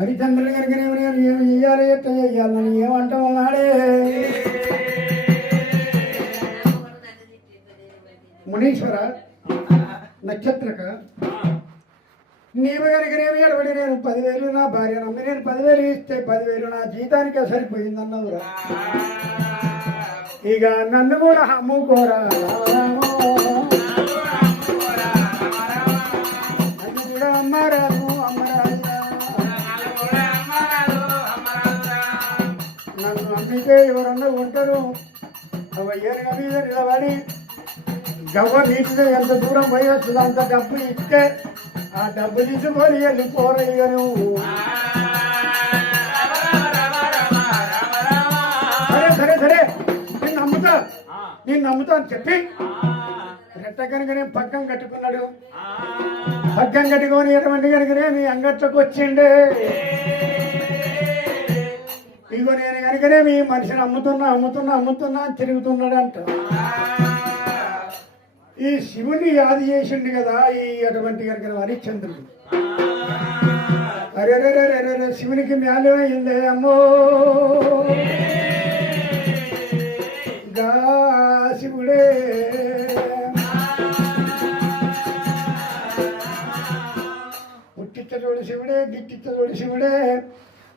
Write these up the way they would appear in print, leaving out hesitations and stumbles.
హరిచంద్రుడు కనుక ఏమి చెయ్యాలి ఎట్లా చెయ్యాలని ఏమంటాం నాడే మునీశ్వర నక్షత్రక నీవు కనుకనేమి ఎడబడి నేను 10,000 నా భార్య నమ్మి నేను 10,000 ఇస్తే 10,000 నా జీతానికే సరిపోయిందన్నవురా. ఇక నన్ను కూడా అమ్ముకోరా అది కూడా అమ్మారాదు అమ్మరాజా. నన్ను అమ్మితే ఎవరన్నా ఉంటారు ఏరుగా మీద నిలబడి గవ్వ నీటిలో ఎంత దూరం పోయి వస్తుందో అంత డబ్బు ఇస్తే ఆ డబ్బు తీసుకొని వెళ్ళిపోరయ్య నువ్వు. సరే సరే సరే నేను నమ్ముతా అని చెప్పి రెట్ట కనుకనే పక్కం కట్టుకున్నాడు. పక్కం కట్టుకొని ఎటువంటి కనుకనే మీ అంగట్లోకి వచ్చిండే. ఇగో నేను కనుకనే మీ మనిషిని అమ్ముతున్నా తిరుగుతున్నాడంట. ఈ శివుని యాది చేసిండు కదా ఈ అటువంటి కనుక హరిశ్చంద్రుడు. అరే శివునికి మ్యాలమైందే అమ్మో. గా శివుడే పుట్టించటోడు శివుడే, గిట్టించటోడు శివుడే,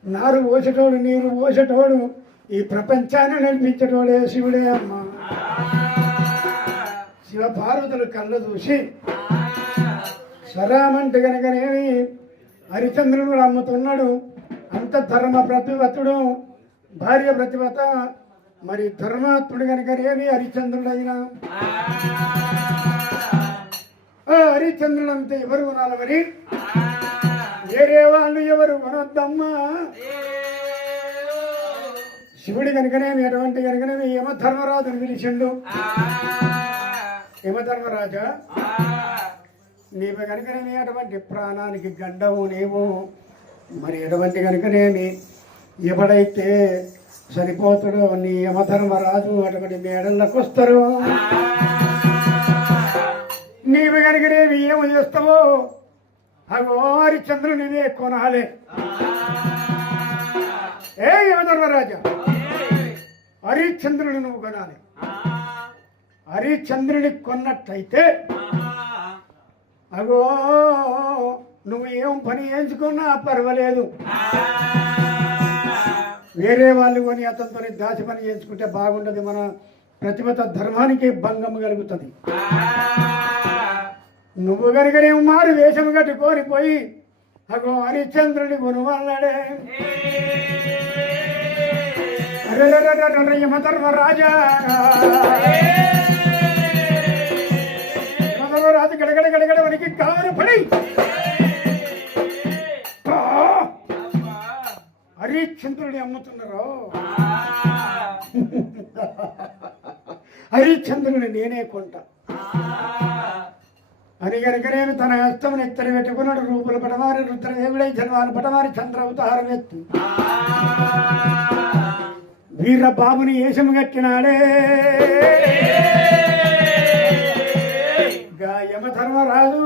నారు పోసేటోడు నీరు పోసేటోడు, ఈ ప్రపంచాన్ని నడిపించేటోడే శివుడే అమ్మా. శివ పార్వతులు కళ్ళ చూసి సరామంటే కనుకనేమి హరిచంద్రుడు అమ్ముతున్నాడు. అంత ధర్మ ప్రతివతుడు, భార్య ప్రతివత, మరి ధర్మాత్ముడు కనుకనేమి హరిచంద్రుడు అయినా. హరిచంద్రుడు అంతా ఎవరు కొనాలి మరి? వేరే వాళ్ళు ఎవరు కొనొద్దమ్మా. శివుడి కనుకనేమి అటువంటి కనుకనేమి యమధర్మరాజును పిలిచిండు. యమధర్మరాజా, నీవు కనుకనేమి అటువంటి ప్రాణానికి గండము నీవు. మరి ఎటువంటి కనుకనేమి ఎవడైతే సరిపోతాడో నీ యమధర్మరాజు అటువంటి మేడల్లోకి వస్తారు. నీవు కనుకనేమి ఏమో చేస్తావో అగో హరిచంద్రుడు నీవే కొనాలి. ఏ యమధర్మరాజా, హరిచంద్రుడు నువ్వు కొనాలి. హరిచంద్రుని కొన్నట్టయితే అగో నువ్వు ఏం పని ఎంచుకున్నా పర్వాలేదు. వేరే వాళ్ళు కొని అతనితో దాచి పని చేయించుకుంటే బాగుండదు. మన ప్రతిమత ధర్మానికి భంగం కలుగుతుంది. నువ్వు కనుకనే మారు వేషం కట్టుకొని పోయి అగో హరిచంద్రుని కొనువన్నాడే. యమధర్మరాజా, రాజు గడగడ వనికి కారు పడి హరిచంద్రుడిని అమ్ముతున్నారు. హరిచంద్రుని నేనే కొంటా అని కనుకనేమి తన హస్తమును ఎత్తడి పెట్టుకున్నాడు. రూపుల పటవారి రుద్రదేవుడై జన్మాలు పటవారి చంద్ర అవతారం ఎత్తి వీరబాబుని వేషము కట్టినాడే. యమధర్మరాజు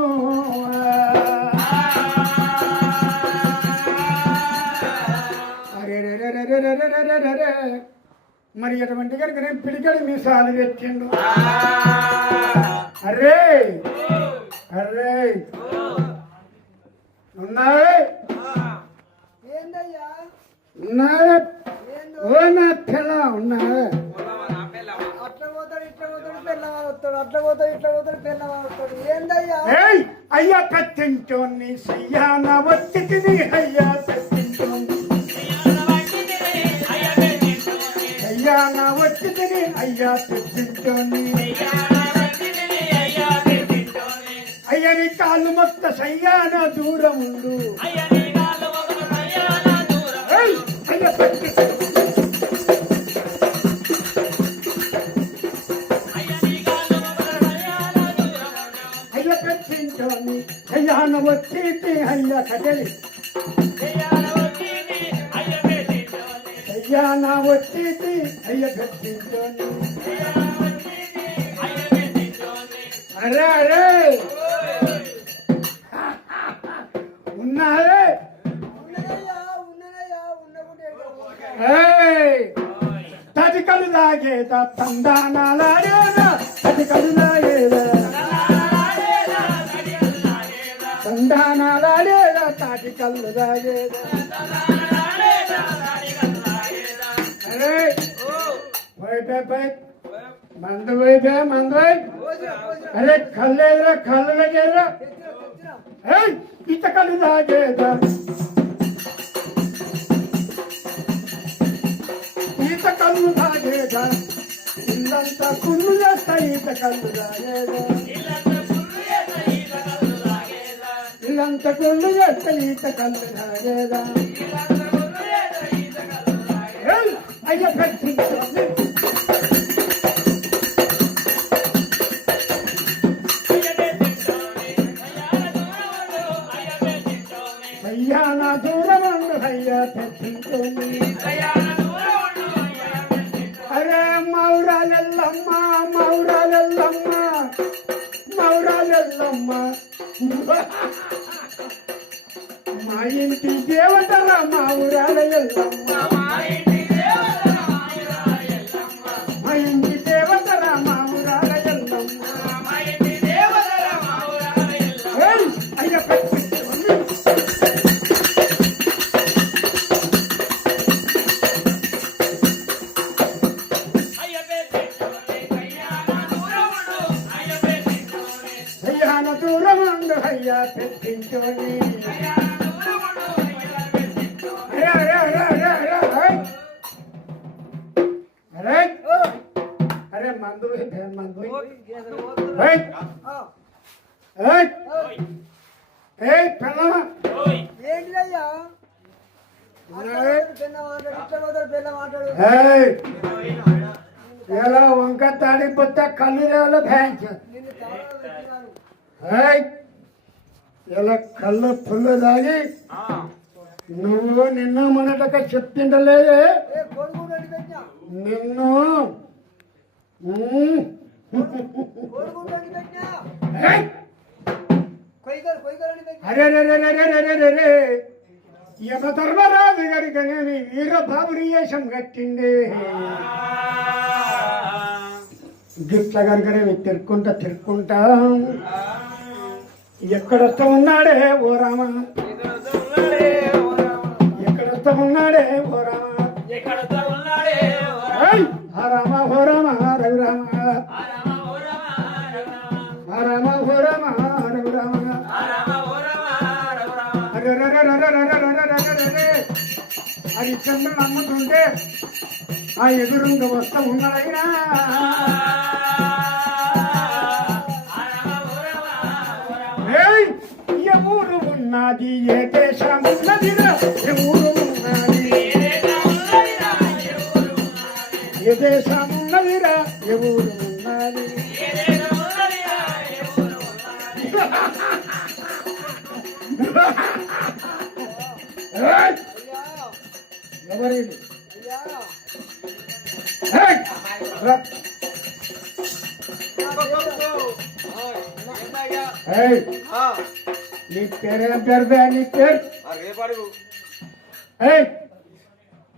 మరి అటువంటి కనుక నేను పిలికడి మీసాలు పెట్టిండు. అరే అరే ఉన్నాయే ఉన్నాయే ఓ నా పిల్ల ఉన్నాయే. అయ్యా పెత్తింటోని సయ్యాన వచ్చింది. అయ్యా పెత్తింటోని సయ్యాన వచ్చింది. అయ్యా పెత్తింటోని అయ్యని కాళ్ళు మొత్త సయ్యాన దూరం ఉండు. అయ్యా పెట్టి అయ్యాన వచ్చి అయ్యా కదలి అయ్యాన వచ్చి అయ్య పెట్టించోని. అరే అరే తాగేదా తందానాలాడేదా అది కళ్ళు తాగేదా తందానాలాడేదా తాటి కళ్ళు తాగేదా అరే పోయిపే మందు పోయిపే మందు పోయి అరే కళ్ళేదిరా కళ్ళు లేదేరా ఈత కళ్ళు తాగేదా ఈత కళ్ళు తాగేదా ఇల్లంతా కుళ్ళు చేస్తా ఈత కళ్ళు తాగేదా ఇల్లంతా కుళ్ళు చేస్తా ఈత కళ్ళు తాగేదా అయ్య పెట్టి అయ్యా నా దూరమండు అయ్యా పెట్టించుని అరే మౌరాలెల్లమ్మ మౌరాలెల్లమ్మ మౌరాలెల్లమ్మ మా ఇంటి దేవతరా మౌరాల ఎల్లమ్మ మా ఇంటి దేవతరా మౌరాల ఎల్లమ్మ అయ్య పెట్టించుని దూరమండు అయ్యా పెట్టించుని అరే అరే మందు మందు పెళ్ళమా ఏంటిదయ్యా ఎలా వంక తాడిపోతే కళ్ళు రేవలో బ్యాంక్ ఇలా కళ్ళు పుల్లు తాగి నువ్వు నిన్న మొన్నటక చెప్తుండలేదే నిన్ను అరే రే యమ ధర్మరాజు గారికి నేను వీర బాబురియేషం కట్టిండే గిట్ల కనుకనే తిరుక్కుంటా ఎక్కడొస్తా ఉన్నాడే ఓ రామ ఎక్కడొస్తా ఉన్నాడే ఓ రామ రామ హో రామ రఘురామ రామ హో రామ రఘురామ అది చంద్రుడు అమ్ముతుంటే ఆ ఎదురుంగ వస్తా ఉన్నాడైనా ఎవరు ఉన్నది ఏ దేశం ఉన్నదిరా ఎవరు ఉన్నది ఏ దేశం ఉన్నదిరా ఎవరు ఉన్నది ఎవరి నీ పేరేం పేరు బే నీ పేరు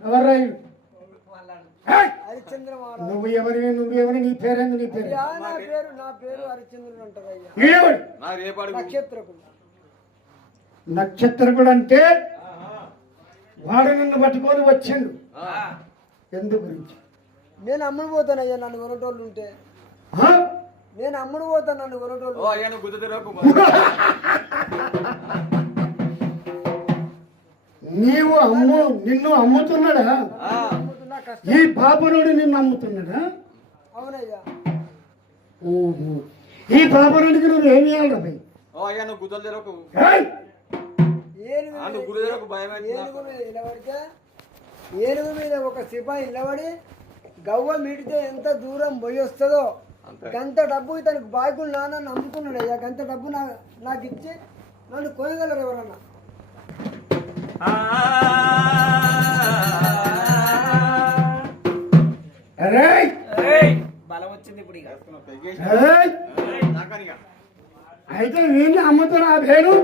ఎవరు నువ్వు ఎవరి నీ పేరేంది నీ పేరు నక్షత్రకుడు అంటే వాడు నిన్ను పట్టుకొని వచ్చిండు ఎందు గురించి నేను అమ్ముడు పోతానయ్యా నన్ను కొనటోళ్ళు ఉంటే నేను అమ్ముడు పోతాను నన్ను కొనటోళ్ళు నీవు నిన్ను అమ్ముతున్నాడా ఈ పాపనుడు నిన్ను అమ్ముతున్నాడా అవునయ్యా ఈ పాపనుడికి నువ్వు ఏమి ఇవ్వాలి ఏనుగు మీద ఒక సిపాయి నిలబడి గవ్వ మీటితే ఎంత దూరం పోయి వస్తుందో గంత డబ్బు ఇతనికి బాగులు నాన్న నమ్ముకున్నాడు అయ్యా గంత డబ్బు నాకు ఇచ్చి నన్ను కొనగలరు ఎవరన్నా బలం వచ్చింది ఇప్పుడు అయితే వీళ్ళు అమ్ముతున్నా పేరు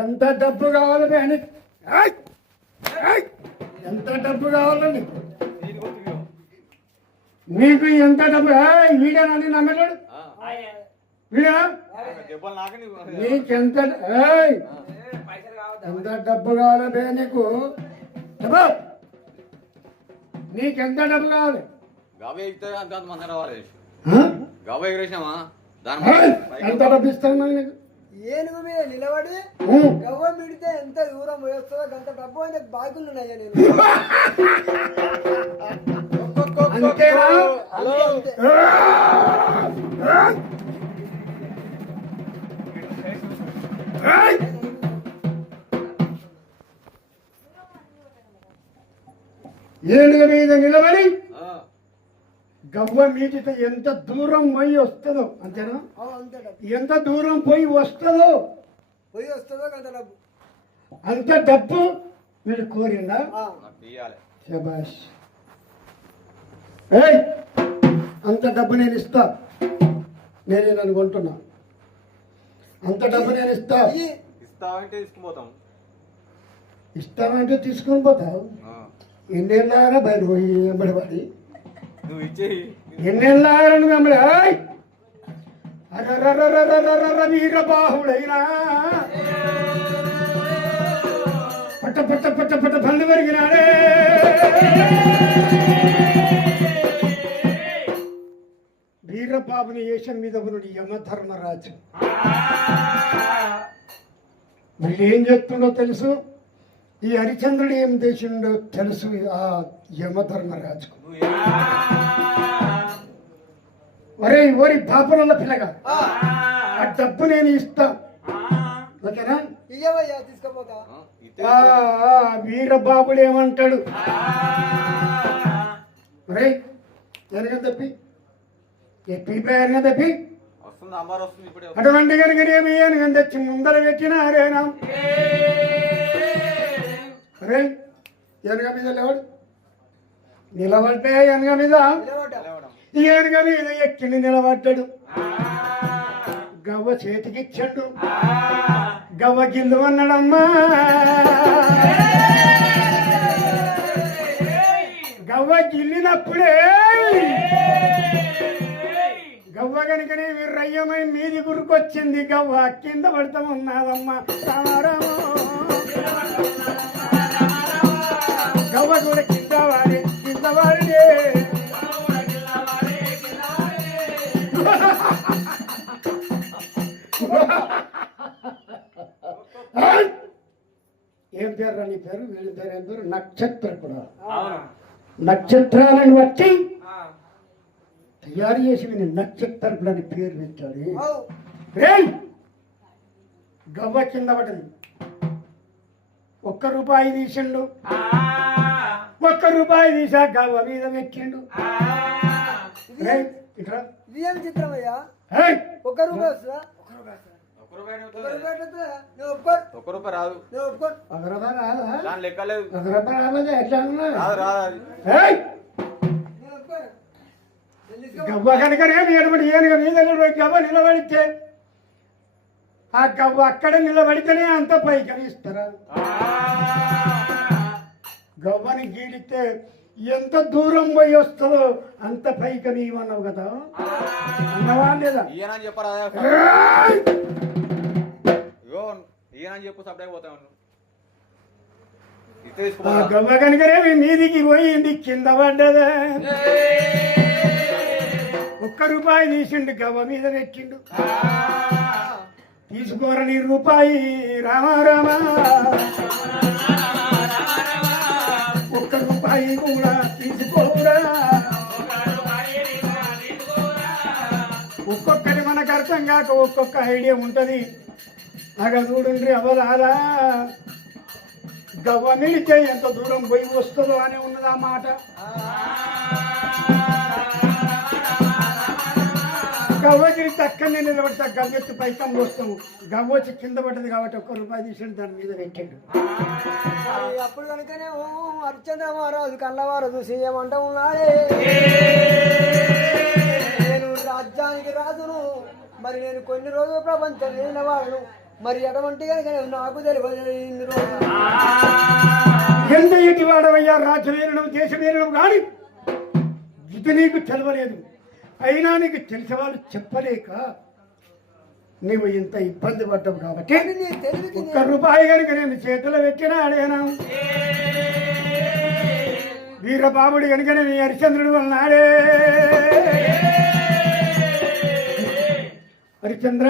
ఎంత డబ్బు కావాలి అని ఎంత డబ్బు కావాలండి నీకు ఎంత డబ్బు వీడేనండి నమ్మేటాడు వీడా దెబ్బలు నాకే నీకు నీకెంత ఏయ్, ఎంత డబ్బు కావాలి బే నీకు డబ్బు నీకెంత డబ్బు కావాలి గవ్వ ఎగితే అంత మంది రావాలి ఆ? గవ్వ ఎగిరేసినామా దాని ఏయ్, ఎంత డబ్బు ఇస్తాను మరి నీకు ఏనుగు మీద నిలబడి ఊ. గవ్వ మిడితే ఎంత దూరం పోయొస్తుందో గంత డబ్బు అంటే బాగులు ఉన్నాయా నేను అంతేనా అంతే. ఏనుగ మీద నిలబడి ఆ, గవ్వ మీటితో ఎంత దూరం పోయి వస్తుందో అంతేనా అంతే డబ్బు ఎంత దూరం పోయి వస్తుందో పోయి వస్తుందో గంత డబ్బు అంత డబ్బు వీడు కోరిందా నాకు తీయాలి శబాష్ ఏయ్ అంత డబ్బు నేను ఇస్తా నేనే అనుకుంటున్నా అంత డబ్బు నేను ఇస్తా ఈ ఇస్తావంటే తీసుకుపోతాం ఇస్తానంటే తీసుకొని పోతావు ఆ, ఎన్నేళ్ళారా బయట పోయి వెంబడిపడి నువ్వు ఇచ్చేయి ఎన్నేళ్ళారా నువ్వు వెంబడి ఏయ్! అరరరరరరరర వీరబాహుడైనా పట్ట పట్ట పట్ట పట్ట పళ్ళు పెరిగినాడే వీరబాబుని వేషం మీద ఉన్నది యమధర్మరాజు మళ్ళీ ఏం చెప్తుండో తెలుసు ఈ హరిచంద్రుడు ఏం చేసిండో తెలుసు ఆ యమధర్మరాజు నువ్వు ఏం- ఒరే ఓరి బాపుల పిల్లగా ఆ డబ్బు నేను ఇస్తా ఓకేనా ఇయ్యవయ్యా తీసుకుపోతా ఆ, ఇస్తే వీరబాబుడు ఏమంటాడు ఒరే ఎనగ తప్పి ఎనగ తప్పి వస్తుంది అంబారు వస్తుంది ఇప్పుడే వస్తుంది. అటువంటి కనుక ఏమి ఎనగ తెచ్చి ముందర పెట్టినారేనా ఒరే ఎనగ మీద లేవాడు నిలబడితే ఎనగ మీద నిలబడ్డా లేవడం. ఏనుగ మీద ఎక్కిండి నిలబడ్డాడు గవ్వ చేతికిచ్చాడు గవ్వ గిల్లు అన్నాడమ్మా గవ్వ గిల్లినప్పుడే గవ్వ కనుకనే రయ్యమై మీది గురుకొచ్చింది గవ్వ కింద పడతామన్నాదమ్మా రామారామో గవ్వ కూడా కింద వాడే ఏం పేరు నీ పేరు వీడి పేరు ఏం పేరు నక్షత్ర కూడా నక్షత్రాలను బట్టి తయారు చేసి వీని నక్షత్రకుడు అని పేరు పెట్టాడు అవు రేయ్ గవ్వ కింద పడ్డది ₹1 తీసిండు ₹1 తీసా గవ్వ మీద పెట్టిండు రేయ్ ఇట్రా ఇది ఏం చిత్రం అయ్యా ఏయ్! ఒక్క రూపాయి వస్తుందా ఒక్క రూపాయి ఒక్క అవుతుంది. రూపాయి వస్తుందా? నేను ఒప్పుకోను ఒక్క రూపాయి రాదు నేను ఒప్పుకోను ₹1 రాదా దాని లెక్క లేదు ₹1 రాలేదా ఎట్లా అన్నా రాదు రాదు అది ఏయ్! నేను ఒప్పుకోను నేను తీసుకో గవ్వ కనుకనే నిలబడి ఏనుగ మీద నిలబడి గవ్వ నిలబడితే ఆ గవ్వ అక్కడ నిలబడితేనే అంత పైకని ఇస్తారా గవ్వని గీడితే ఎంత దూరం పోయి వస్తుందో అంత పైకని ఇవ్వన్నావు కదా అన్నవా లేదా ఈయనని చెప్పరా ఏయ్! ఇగో ఈయనని చెప్పు సబ్జెక్ట్ పోతాను ఇస్తే ఆ తీసుకోపోతా గవ్వ కనుకనే మీదికి పోయింది కింద పడ్డదే ₹1 తీసిండు గవ్వ మీద పెట్టిండు తీసుకోరని రూపాయి రామారామా ₹1 కూడా తీసుకోరా ఒక్కొక్కటి మనకు అర్థం కాక ఒక్కొక్క ఐడియా ఉంటది అక్కడ చూడండి అవరాలా గవ్వ నిలిచే ఎంత దూరం పోయి వస్తుందో అని ఉన్నది ఆ మాట గవ్వకి చక్కని నిలబడితే గవ్వెత్తి పైకం వస్తాము గవ్వ వచ్చి కింద పడ్డది కాబట్టి ₹1 తీసి దాని మీద పెట్టాడు మరి అప్పుడు కనుకనే ఓ హరిశ్చంద్ర మహారాజు కళ్ళవారదు సీఎం అంటూ ఉన్నాడే నేను రాజ్యానికి రాజును మరి నేను కొన్ని రోజులు ప్రపంచం వెళ్ళినవాడును మరి అటువంటి కనుక నాకు తెలియదు ఇన్ని రోజులు ఎంత ఇంటి వాడవయ్యా రాజు వేరడం దేశ వేరడం కానీ ఇది నీకు తెలవలేదు. అయినా నీకు తెలిసే వాళ్ళు చెప్పలేక నీవు ఇంత ఇబ్బంది పడ్డావు కాబట్టి కానీ నీ తెలివికి ఒక్క రూపాయి కనుక నేను చేతిలో పెట్టినా అడేనా వీరబాబుడు కనుక నేను హరిశ్చంద్రుడు వలనాడే. హరిశ్చంద్ర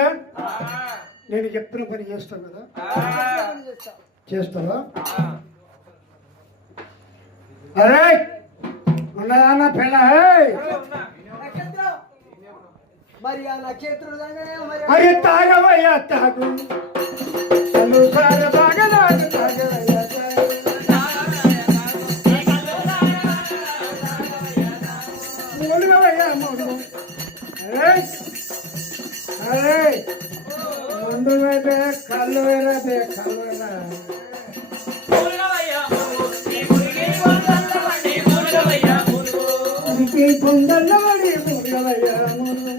నేను చెప్పిన పని చేస్తాను కదా, పని చేస్తా. చేస్తావా? అరే ఉన్నదాన్న పిల్ల నక్షత్రం మరి ఆ నక్షత్రుడు దగ్గరే మరి అరే తాగవయ్యా తాగు కళ్ళు సార బాగా తాగు తాగవయ్యా తాగు. మూడుగవయ్యా మూడు. అరే అరే ముందు వేపే కళ్ళు వేరే కళ్ళు వేరా. మురికి పొందల్ల పడి మూడుగవయ్యా మూడు.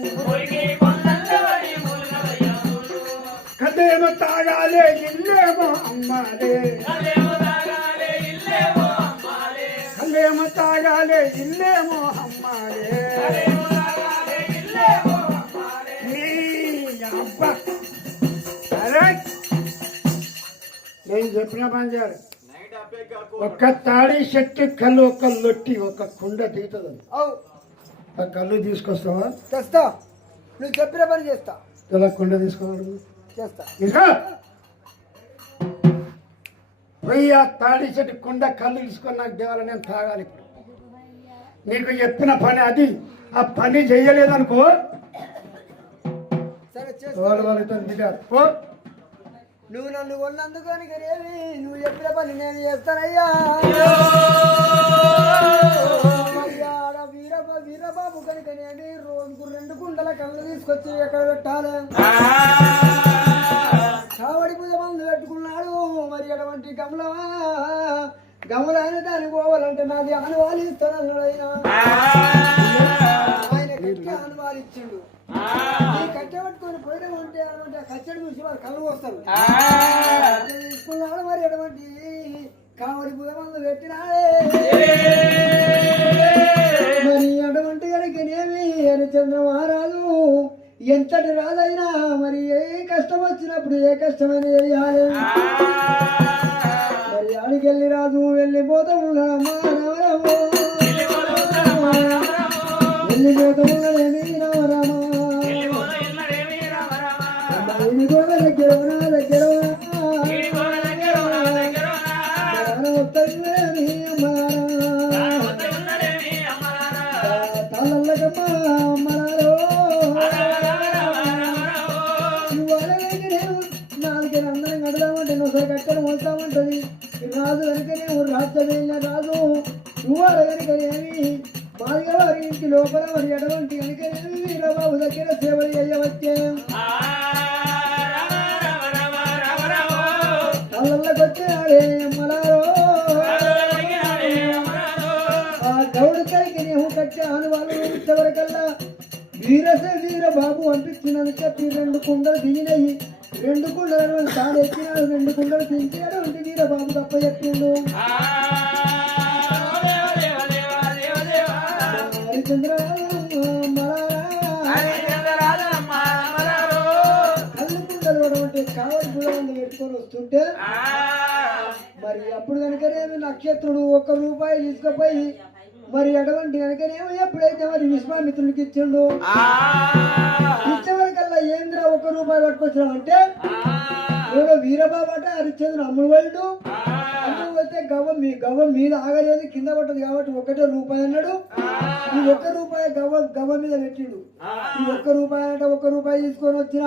కదేమో తాగాలే ఇల్లేమో అమ్మాలే, కల్లేమో తాగాలే ఇల్లేమో అమ్మాలే. నీ అబ్బా అరే నేను చెప్పిన పని చేయాలి. నైట్ అప్పే కాకు. ఒక్క తాడి చెట్టు కళ్ళు ఒక్క లొట్టి ఒక కుండ తీతుంది. అవు ఆ కళ్ళు తీసుకొస్తావా? చేస్తా. నువ్వు చెప్పిన పని చేస్తా. ఇలా కుండ తీసుకోవాలి చేస్తా. ఇంకా పోయి ఆ తాడి చెట్టు కుండ కళ్ళు తీసుకొని నాకు దేవాలి, నేను తాగాలి. ఇప్పుడు నీకు చెప్పిన పని అది. ఆ పని చెయ్యలేదనుకో సరే చేస్తా. వాళ్ళతో దిగారు. ఓ నువ్వు నన్ను కొన్నందుకు ఏమి నువ్వు చెప్పిన పని నేను చేస్తానయ్యా. అయ్యా, ఆడ వీరబాబు కనుకనేమి రోజుకు 2 కుండల కళ్ళు తీసుకొచ్చి ఎక్కడ పెట్టాలి. కావడి పూజ మందు పెట్టుకున్నాడు. మరి అటువంటి గమలైన దాన్ని పోవాలంటే నాది అనువాలు ఇస్తానన్నాడు ఆయన. ఆయన కట్టే అనువాలు ఇచ్చిండు. ఈ కట్టె పట్టుకొని పోయడం అంటే అటువంటి ఆ కట్టెడు చూసి వారు కళ్ళు వస్తారు. తీసుకున్నాడు. మరి అటువంటి కావడి పూజ మందు పెట్టినాడే. మరి అటువంటి కనుకనేమి హరిశ్చంద్ర మహారాజు ఎంతటి రాజైనా మరి ఏ కష్టం వచ్చినప్పుడు ఏ కష్టమైన చేయాలి. మరి ఆడికెళ్ళి రాజు వెళ్ళిపోతా ఉన్నాడమ్మా రామరామో, వెళ్ళిపోతా ఉన్నాడేమి రామరామ. దగ్గర దగ్గర వస్తాడేమి అమ్మా తాళ్ళకమ్మా అమ్మరారో. నాలుగైదు అందరం కడదామంటే నువ్వు కట్టెలు మోస్తామంటది. రాజు కనుకనే రాజ్యమైన రాజు నువ్వాల కనుకనేమి మాదిగా వారి ఇంటి లోపల మరి ఎటువంటి కనుకనేమి వీరబాబు దగ్గర సేవలు చేయవచ్చే. కళ్ళకి వచ్చాడే అమ్మలారో. ఆ గౌడు కరికినేమో కట్టే అనువాలు ఇంతవరకల్లా వీరబాబు పంపించినని చెప్పి 2 కుండలు దిగినాయి. 2 కుండలను తాను ఎక్కినాడు. 2 కుండలు తింటాడు. వీరబాబు తప్ప చెప్పిండు. కళ్ళు కుండలు అంటే కావలి గుణాలను పెట్టుకొని వస్తుంటే మరి అప్పుడు కనుకనేమి నక్షత్రుడు 1 రూపాయి తీసుకుపోయి మరి అటువంటి కనుకనేమో ఎప్పుడైతే మరి విశ్వామిత్రుడికి ఇచ్చిండు. ఇచ్చేవరకల్లా ఏంద్రా 1 రూపాయి పట్టుకొచ్చినావు అంటే ఎవరో వీరబాబు అంటే హరిశ్చంద్రుడు అమ్ముడు వాళ్ళు అమ్ముడు పోతే గవ్వ మీద ఆగలేదు, కింద పట్టదు కాబట్టి 1 రూపాయి అన్నాడు. ఈ 1 రూపాయి గవ్వ మీద పెట్టిండు. ఈ 1 రూపాయి అంటే 1 రూపాయి తీసుకొని వచ్చిన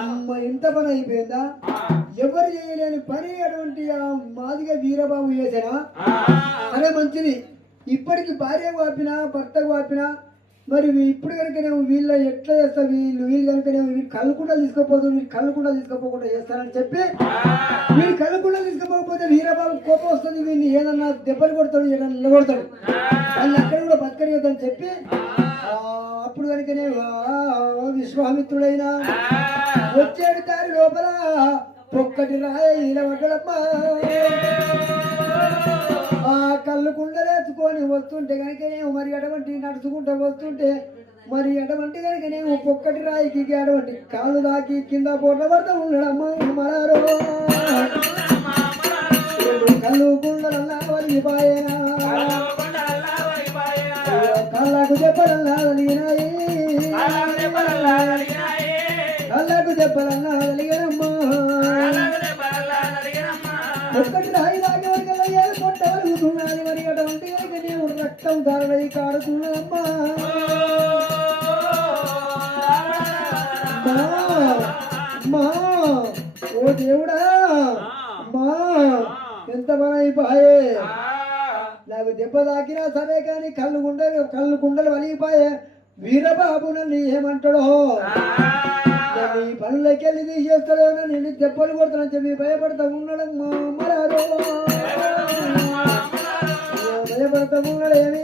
అమ్మ ఇంత పని అయిపోయిందా. ఎవరు చేయలేని పని అటువంటి మాదిగా వీరబాబు చేసినా సరే మంచిది. ఇప్పటికి భార్యకు వాపినా భర్తకు వాపినా మరి ఇప్పుడు కనుకనేమో వీళ్ళ ఎట్లా చేస్తా వీళ్ళు కనుకనేమో వీళ్ళు కళ్ళకుండా తీసుకోపోతుంది, వీళ్ళు కళ్ళకుండా తీసుకోపోకుండా చేస్తారని చెప్పి వీళ్ళు కళ్ళకుండా తీసుకోపోకపోతే వీరబాబు కోపం వస్తుంది. వీళ్ళు ఏదన్నా దెబ్బలు కొడతాడు, ఏదన్నా నిలబడతాడు, వాళ్ళు అక్కడ కూడా బతకనియొద్దని చెప్పి అప్పుడు కనుకనే విశ్వామిత్రుడైనా వచ్చేడు దారి లోపల ఒక్కటి రాయ ఇలా పడ్డడమ్మా. ఆ కళ్ళు కుండలేసుకొని వస్తుంటే కనుక మరి అటువంటి నడుచుకుంటూ వస్తుంటే మరి అటువంటి కనుక నేను పొక్కటి రాయికి అటువంటి కాళ్ళు దాకి కింద పోట్ల పడతా ఉన్నాడమ్మా మరారో కళ్ళు కుండలన్నా వలిగిపాయేనా కళ్ళకు చెప్పలన్నా వలిగినాయి కళ్ళకు చెప్పలన్నా వలిగనమ్మా ఒక్కటి రాయి దాకి వరకల్లా ఏళ్ళు కొట్టవలుగుతున్నది మరి అటువంటి కనుక నేను రక్తం ధారణ కాడుతున్నదమ్మా మా ఓ దేవుడా మా ఎంత అయిపోయే నాకు దెబ్బ తాకినా సరే కానీ కళ్ళు కుండలు వలిగిపోయే వీరబాబు నన్ను ఏమంటాడో ఈ పనులకి వెళ్ళి తీసేస్తాడో నేను దెబ్బలు కొడతానని చెప్పి భయపడతా ఉన్నాడు అమ్మరారు భయపడతా ఉన్నాడేమి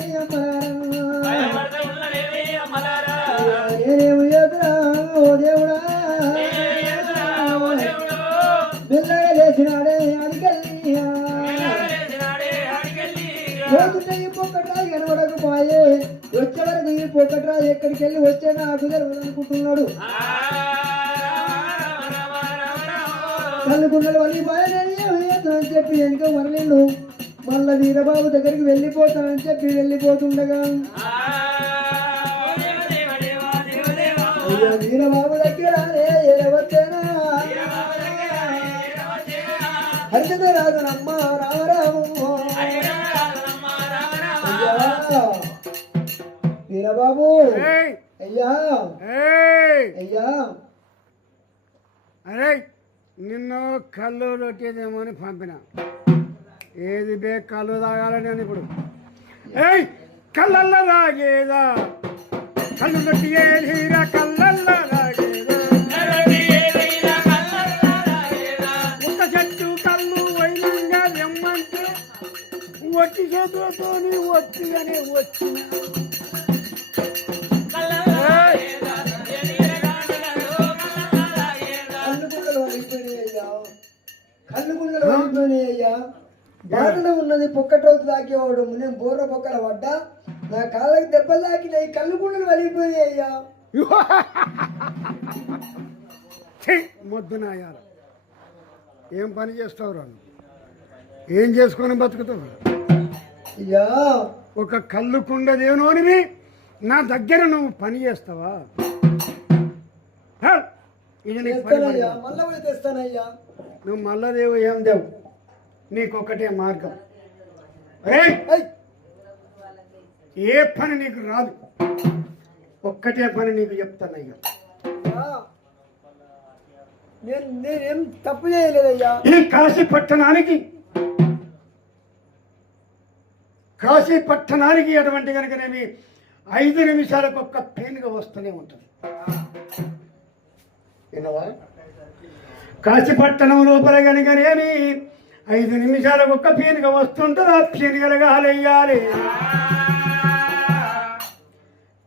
నేనేమి చేతున్నా ఓ దేవుడా మెల్లగా లేచినాడే అడిగల్లి పోతుంటే ఈ పొక్కట్రాయి కనబడకపోయే వచ్చే వరకు ఈ పొక్కట్రాయి ఎక్కడికి వెళ్ళి వచ్చే నాకు అనుకుంటున్నాడు కళ్ళు కుండలు వలిగిపోయానని అని చెప్పి వెనుక మరలిండు మళ్ళా వీరబాబు దగ్గరికి వెళ్ళిపోతానని చెప్పి వెళ్ళిపోతుండగా వీరబాబు దగ్గర వచ్చేనా హరిత రాజనమ్మ రామరాము వీరబాబు అయ్యా అయ్యా అరే నిన్ను కళ్ళు రొట్టేదేమో అని పంపిన ఏది బే కళ్ళు తాగాలని నేను ఇప్పుడు ఏయ్ కళ్ళల్లో తాగేదా కళ్ళు రొట్టి ఏదిరా కళ్ళల్లో తాగేదా ఒక చెట్టు కళ్ళు వైనంగా వెమ్మంటే వచ్చి చేతులతోని వచ్చి అనే వచ్చిన కళ్ళు గుండెలు వలిగిపోయినాయి అయ్యా బాటలో ఉన్నది పొక్కటోతు తాకేవాడు నేను బోర్ర పొక్కల పడ్డా నా కాళ్ళకి దెబ్బలు తాకినాయి కళ్ళు గుండెలు వలిగిపోయినాయి అయ్యా మొద్దునాయాలి ఏం పని చేస్తావు రా ఏం చేసుకొని బతుకుతావు అయ్యా ఒక కళ్ళు కుండదేనోనివి నా దగ్గర నువ్వు పని చేస్తావా ఇది నీకు పని తెస్తానయ్యా మళ్ళా పోయి తెస్తానయ్యా నువ్వు మళ్ళా దేవు ఏం దేవు నీకొక్కటే మార్గం ఏ పని నీకు రాదు ఒక్కటే పని నీకు చెప్తానయ్యా నేనేం తప్పు చేయలేదయ్యా ఈ కాశీ పట్టణానికి అటువంటి కనుకనేమి 5 నిమిషాలకు ఒక్క పేనుగా వస్తూనే ఉంటుంది వినవా కాశీపట్టణం లోపల కనుకనేమి 5 నిమిషాలకు ఒక్క పేనుగా వస్తుంటుంది ఆ పేనుగలగాలెయ్యాలి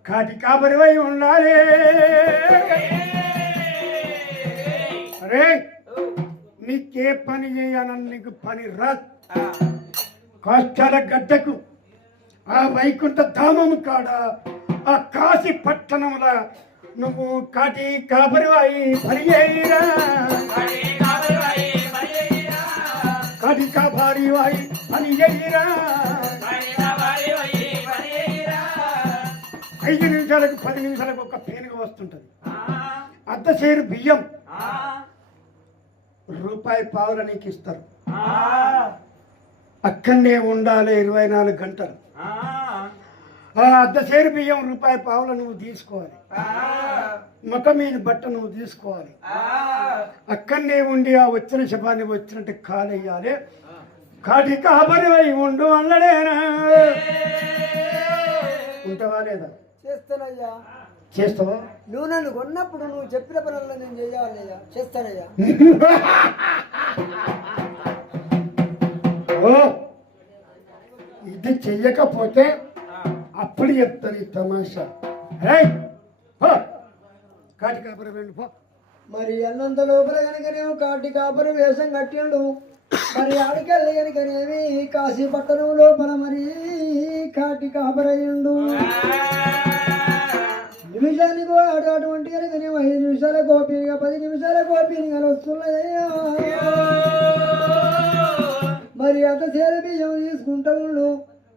కాటి కాపరివై ఉండాలి అరే నీకే పని చేయాలని నీకు పని రాదు కాష్టాల గడ్డకు ఆ వైకుంఠ ధామము కాడ ఆ కాశీ పట్టణముల నువ్వు కాటి కాపరివాయి పని చేయరా కాటి కాపరివాయి పని చేయరా 5 నిమిషాలకు 10 నిమిషాలకు ఒక పేనుగా వస్తుంటది అర్ధసేరు బియ్యం ₹1 నీకు ఇస్తారు అక్కడనే ఉండాలి 24 గంటలు ఆ అర్ధసేరు బియ్యం ₹1 నువ్వు తీసుకోవాలి ముఖం మీద బట్ట నువ్వు తీసుకోవాలి అక్కడనే ఉండి ఆ వచ్చిన శవాన్ని వచ్చినట్టు కాలేయాలి కాటి కాపరివై ఉండు అన్నడేనా ఉంటావా లేదా చేస్తానయ్యా చేస్తావా నువ్వు నన్ను కొన్నప్పుడు నువ్వు చెప్పిన పనుల్లో నేను చేయాలయ్యా చేస్తానయ్యా ఇది చెయ్యకపోతే అప్పుడు చెప్తాను ఈ తమాషా కాటి కాపరి వెళ్ళి పో మరి అన్నంత లోపల కనుకనేమో కాటి కాపరి వేషం కట్టిండు మరి ఆడికెళ్ళి కనుకనేవి కాశీ పట్టణం లోపల మరి కాటి కాపరయ్యుండు నిమిషానికి అటువంటి కనుకనే 5 నిమిషాల గోపీనిగా 10 నిమిషాల గోపీనిగా వస్తున్నాయ్యా మరి అంతసేపు బియ్యం తీసుకుంటా ఉండు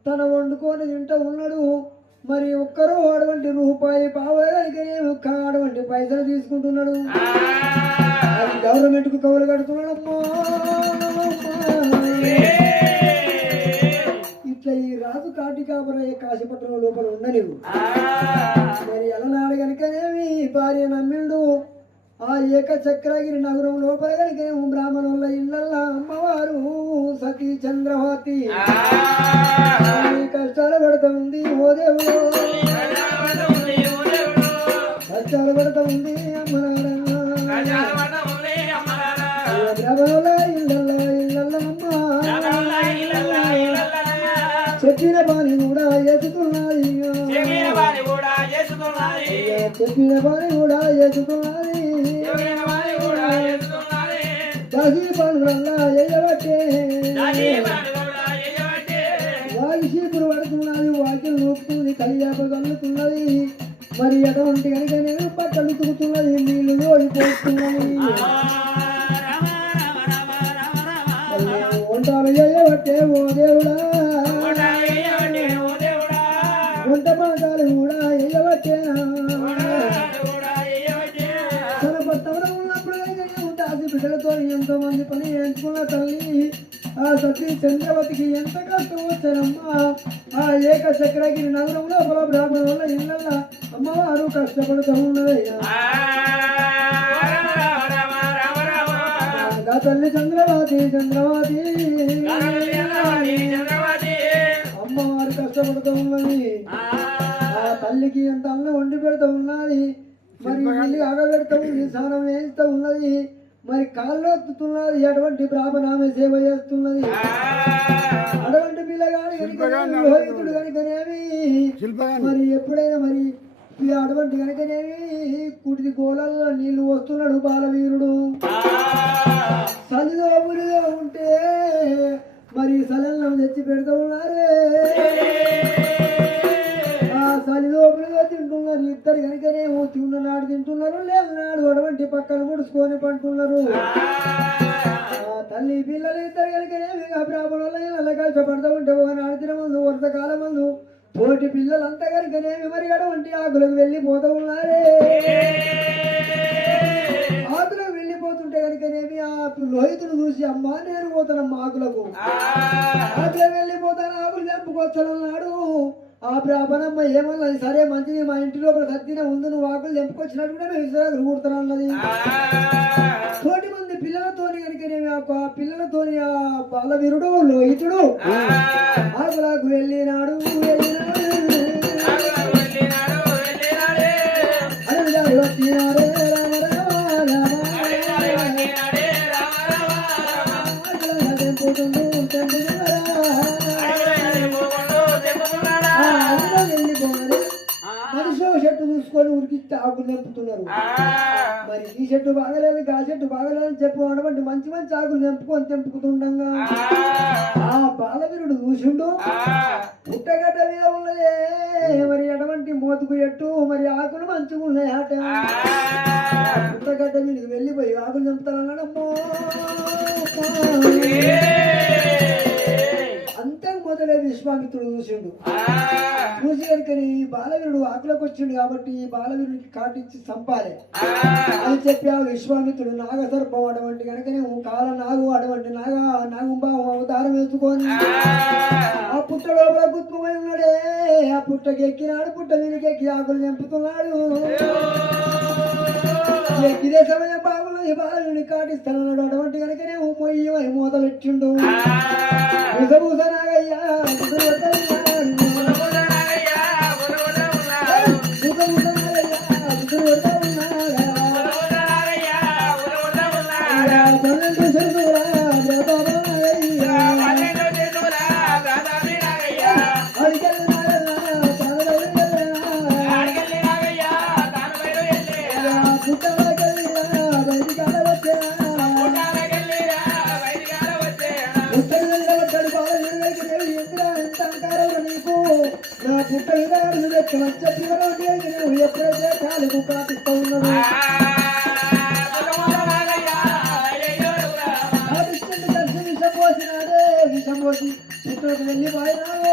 తన వండుకొని తింటూ ఉన్నాడు మరి ఒక్కరు అటువంటి రూపాయి పావులకి అటువంటి పైసలు తీసుకుంటున్నాడు అది గవర్నమెంట్ కు కవులు కడుతున్నాడమ్మా ఇట్లా ఈ రాజు కాటి కాపరయ్య కాశీపట్నం లోపల ఉండనివు మరి ఎలనాడు కనుకనేమి భార్య నమ్మిండు ఆ ఏకచక్రగిరి నగరం లోపల కనుక బ్రాహ్మణుల ఇళ్ళల్లా అమ్మవారు సతీ చంద్రవతి కష్టాలు పడుతుంది ఓ దేవుడు కష్టాలు పడుతుంది బ్రాహ్మణుల ఇళ్ళల్లా చెప్పిన పని కూడా ఎత్తుతున్నది చెప్పిన పని కూడా ఎత్తుతున్నది దాసి పనులల్లా ఎయ్యబట్టే వాకి చీపురు పడుతున్నది వాకిలు నూపుతుంది కలియాప కలుగుతున్నది మరి ఎటువంటి కనుక నేను పట్టలు తుగుతున్నది నీళ్లు ఓడిపోతున్నది వంటలు ఎయ్యబట్టే ఓ దేవుడా వంట పాకాలు కూడా ఎయ్యబట్టే తన పట్టణంలో ఉన్నప్పుడు దాసి బిడ్డలతో ఎంతో మంది పని ఎంచుకున్న తల్లి ఆ సతీ చంద్రవతికి ఎంత కష్టం వచ్చారమ్మా ఆ ఏకచక్రగిరి నగరంలో బ్రాహ్మణుల ఇళ్ళ అమ్మవారు కష్టపడుతూ ఉన్నదయ్యా తల్లి చంద్రవతి అమ్మవారు కష్టపడుతూ ఉన్నది ఆ తల్లికి ఎంత అన్నం వండి పెడుతూ ఉన్నది మరి ఇల్లు ఆగబెడుతూ ఉంది స్నానం వేస్తూ ఉన్నది మరి కాళ్ళు ఎత్తుతున్నది అటువంటి బ్రాహ్మణామె సేవ చేస్తున్నది అటువంటి పిల్లగాడు రోహితుడు కనుకనేమి మరి ఎప్పుడైనా మరి అటువంటి కనుకనేమి కుడిది గోళల్లో నీళ్లు వస్తున్నాడు బాలవీరుడు సలిదోపులుగా ఉంటే మరి సలన్నం తెచ్చి పెడుతూ ఉన్నారే ఆ సలిదోపులుగా తింటున్నారు ఇద్దరు కనుకనేమో తిన్ననాడు తింటున్నారు లేదన్నాడు అటువంటి పక్కన ముడుచుకొని పంటున్నారు ఆ తల్లి పిల్లలు ఇద్దరు కనుకనేమి బ్రాహ్మణుల కష్టపడతా ఉంటే ఒకనాడు తిన ముందు వర్షకాలం ముందు తోటి పిల్లలంతా కనుకనేమి మరి అటువంటి ఆకులకు వెళ్ళిపోతూ ఉన్నారే ఆకులకు వెళ్ళిపోతుంటే కనుకనేమి ఆ లోహితుడు చూసి అమ్మా నేను పోతానమ్మా ఆకులకు వెళ్ళిపోతాను ఆకులు తెంపుకొచ్చానన్నాడు ఆ బ్రాహ్మణమ్మ ఏమన్నది సరే మంచిది మా ఇంటి లోపల సత్తిన ఉంది నువ్వు ఆకులు తెంపుకొచ్చినట్టు కూడా మేము విశ్రాంతులు కూడుతాను అన్నది తోటి మంది పిల్లలతోని కనుకనేమి ఆ పిల్లలతోని ఆ బాలవీరుడు లోహితుడు ఆకులకు వెళ్ళినాడు వచ్చినారే మనిషి చెట్టు చూసుకొని ఉరికిస్తే ఆకులు తెంపుతున్నారు మరి ఈ చెట్టు బాగలేదు ఆ చెట్టు బాగలేదు అని చెప్పు అటువంటి మంచి మంచి ఆకులు తెంపుకుంటుండగా ఆ బాలవీరుడు చూసిండు పుట్టగడ్డ మీద ఉన్నదే మరి అటువంటి మోతుకు ఎట్టు మరి ఆకులు మంచిగా ఉన్నాయి ఆట పుట్టగడ్డ మీదకి వెళ్ళిపోయి ఆకులు తెంపుతారన్నాడమ్మో అంతే మొదలే విశ్వామిత్రుడు చూసిండు చూసి కనుకని ఈ బాలవీరుడు ఆకులకు వచ్చిండు కాబట్టి ఈ బాలవీరుడికి కాటిచ్చి చంపాలి అని చెప్పి ఆ విశ్వామిత్రుడు నాగసర్పం అటువంటి కనుకనే కాల నాగు అటువంటి నాగుంబావం అవతారం వేసుకొని ఆ పుట్ట లోపల గుర్తుపోయి ఉన్నాడే ఆ పుట్టకి ఎక్కినాడు పుట్ట మీదకి ఎక్కి ఆకులు తెంపుతున్నాడు ఇదే సమయం బాగులు ఈ బాలవీరుడిని కాటిస్తానన్నాడు అటువంటి కనుకనే మొయ్యి మొదలెట్టిండు నాగయ్యా ఎప్పుడైతే కాలుకు కాపిస్తూ ఉన్నాడు విషం పోసినాడే విషం పోసి పుట్టినకు వెళ్ళిపోయినాడు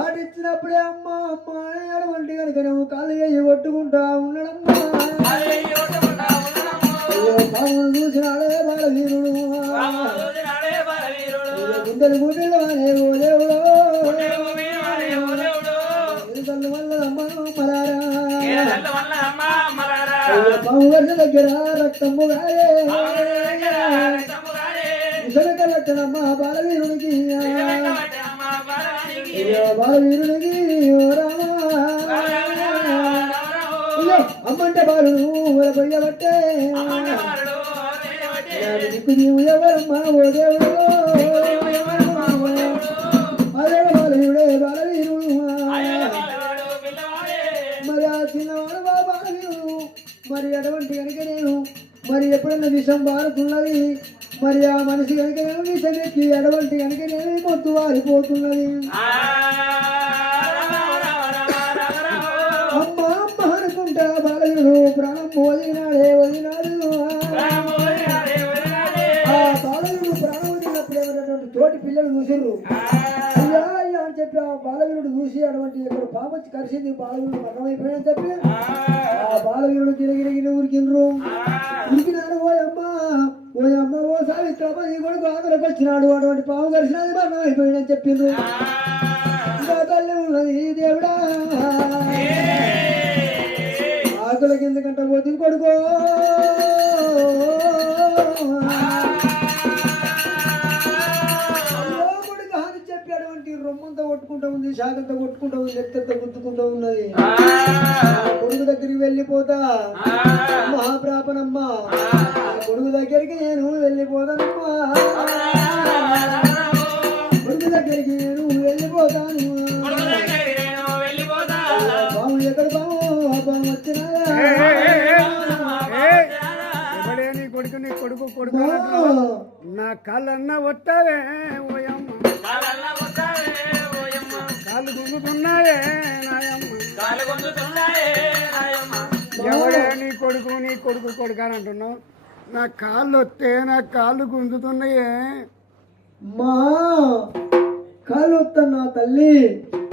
ఆడిచ్చినప్పుడే అమ్మ అమ్మ అడవంటి కనుక నువ్వు కాలు వేసి కొట్టుకుంటా ఉన్నాడమ్మా పాములు చూసినాడే బాలవీరుడు గుండెలు గుండెలు అనే ఓ దేవుడు తల్లి వల్ల అమ్మ మరారా పాము వర్ష దగ్గర రక్తము గారే విషమికలట్టనమ్మ బాలవీరుడికి బాలవీరుడికి అమ్మంటే బాలుడు పొయ్యబట్టే దిక్కు నీవు ఎవరమ్మా ఓ దేవుడు అదే బాలవీరుడే బాలవీరుడు మరి ఆ చిన్నవాడు బాలవీరుడు మరి అటువంటి కనుక నేను మరి ఎప్పుడన్నా విషం బారుతున్నది మరి ఆ మనిషి కనుక విషం ఎక్కి అటువంటి కనుక నేను మొత్తు వారిపోతున్నది అమ్మ అమ్మ అనుకుంటా బాలవీరుడు ప్రాణం వదిలినాడు ఆ బాలవీరుడు ప్రాణం వదిలినప్పుడు ఎవరైనటువంటి తోటి పిల్లలు చూసిర్రు అయ్యా అయ్యా అని చెప్పి ఆ బాలవీరుడు చూసి అటువంటి ఇక్కడ పాపచ్చి కలిసింది బాలవీరుడు మరణమైపోయాడని చెప్పి ఆ బాలవీరుడు గిరగిరగిరి ఉరికిండ్రు ఉరికినాడు ఓ అమ్మ ఓ సావిత్రమ్మ నీ కొడుకు ఆంధ్రకు వచ్చినాడు అటువంటి పాము కలిసినది మరణమైపోయాడని చెప్పిండ్రు ఇంకా తల్లి ఉన్నది దేవుడా ఆకుల కిందకంట పోతుంది కొడుకో కొడుకు అని చెప్పి అటువంటి రొమ్మంతా కొట్టుకుంటూ ఉంది శాఖంతా కొట్టుకుంటూ ఉంది ఎత్తంతా గుద్దుకుంటూ ఉన్నది కొడుకు దగ్గరికి వెళ్ళిపోతా మహాప్రాపనమ్మ కొడుకు దగ్గరికి నేను వెళ్ళిపోతానమ్మా కొడుకు దగ్గరికి నేను వెళ్ళిపోతాను బాబు ఎక్కడ బాబు బాబు వచ్చినా నీ కొడుకు కొడుకు నా కాళ్ళన్నా వస్తావే ఓయమ్మ కాళ్ళు గుంజుతున్నాయే నాయమ్మ ఎవడే నీ కొడుకు అని అంటున్నావు నా కాళ్ళు వస్తే నా కాళ్ళు గుంజుతున్నాయే మా కాళ్ళు వస్తున్నా తల్లి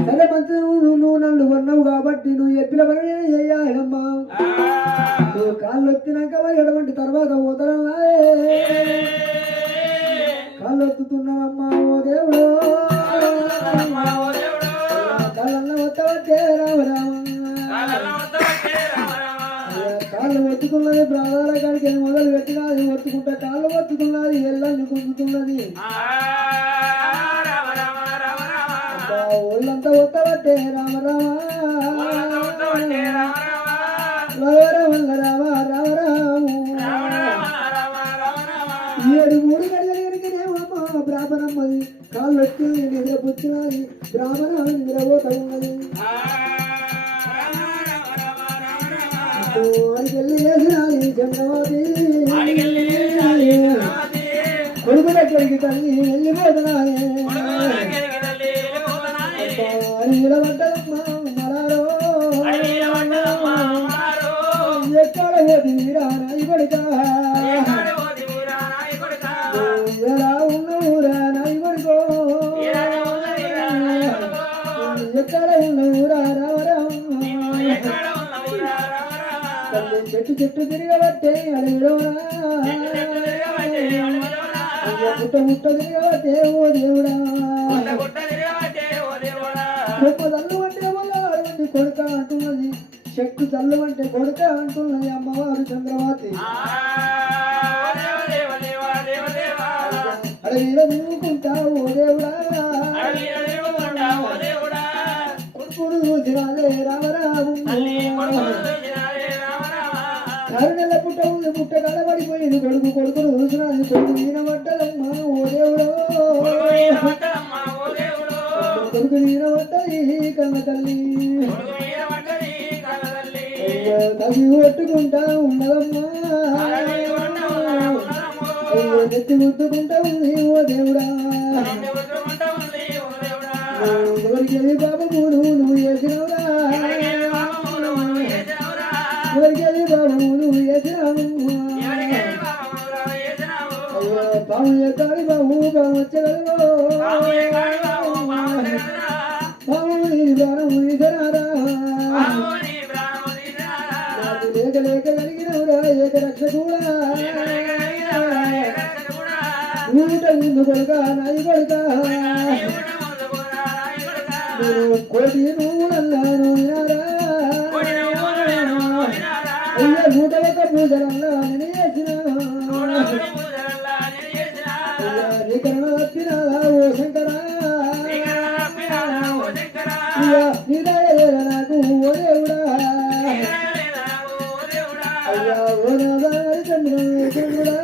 సరే మంచి నువ్వు నన్ను కొన్నావు కాబట్టి నువ్వు చెప్పిన పని చెయ్యాలమ్మా నువ్వు కాళ్ళు వచ్చినాక మరి ఎటువంటి తర్వాత పోతానన్నా కాళ్ళు వస్తున్నావమ్మా ఓ దేవుడు కాళ్ళన్న వస్తవచ్చే రామరామ కాళ్ళు ఒత్తుకున్నది ప్రాణాల కాడికి మొదలు పెట్టినది ఒత్తుకుంటే కాళ్ళు ఒత్తుకున్నది ఎల్లన్ని గుంజుతున్నది ఒళ్ళంతా ఒత్తబట్టే రామరామ ఏడు మూడు గడియలకి బ్రాహ్మణమ్మది కాళ్ళు వచ్చి నిద్రపుచ్చినది బ్రాహ్మణ నిద్రపోతా ఉన్నది అడికెళ్ళి వేసినది చంద్రబాబు కొడుకు దగ్గరికి తల్లి వెళ్ళిపోతున్నానే మరారో ఎక్కడ పోతీరా నాయి కొడుక ఎలా ఉన్నవురా నాయి కొడుకో ఎక్కడ ఉన్నవురా రావరామ చెట్టు చెట్టు తిరగబట్టే అడవిలోనా ముట్ట ముట్ట తిరగబట్టే ఓ దేవుడా గొప్ప చల్లు అంటే వల్ల అటువంటి కొడుక అంటున్నది చెట్టు చల్లు అంటే కొడుక అంటున్నది అమ్మవారు చంద్రమాతి అడవిలో దిగుకుంటా ఓ దేవుడా కొడుకుడు చూసినాలే రామరాము కరుణెల పుట్ట ఉంది పుట్ట కడబడిపోయింది కొడుకును చూసినది కొడుకు వీరబడ్డదమ్మా ఓ దేవుడు కొడుకు వీరబడ్డది కన్న తల్లి నది కొట్టుకుంటా ఉన్నదమ్మా అయ్యో నెత్తి ముట్టుకుంటా ఉంది ఓ దేవుడా ఎవరికి బాబులు నువ్వు చేసినవురా ఎవరికి బాబు నువ్వు చేసినావు అయ్యో పాము ఎక్కాలి బాబు పాము వచ్చగలవు పాము నీ ప్రాణం తీసరారా నాకు లేక లేక కలిగినవురా ఏక రక్ష కూడా ఊట ముందు కొడుక నాయి కొడుక నేను కోటి నువ్వులన్నాను అయ్యా 101 పూజలన్నా నేను చేసిన అయ్యా నీ కరుణ తప్పినాదా ఓ శంకరా అయ్యా నీ దయలేదా నాకు ఓ దేవుడా అయ్యా ఓ నాదారి చంద్రుడా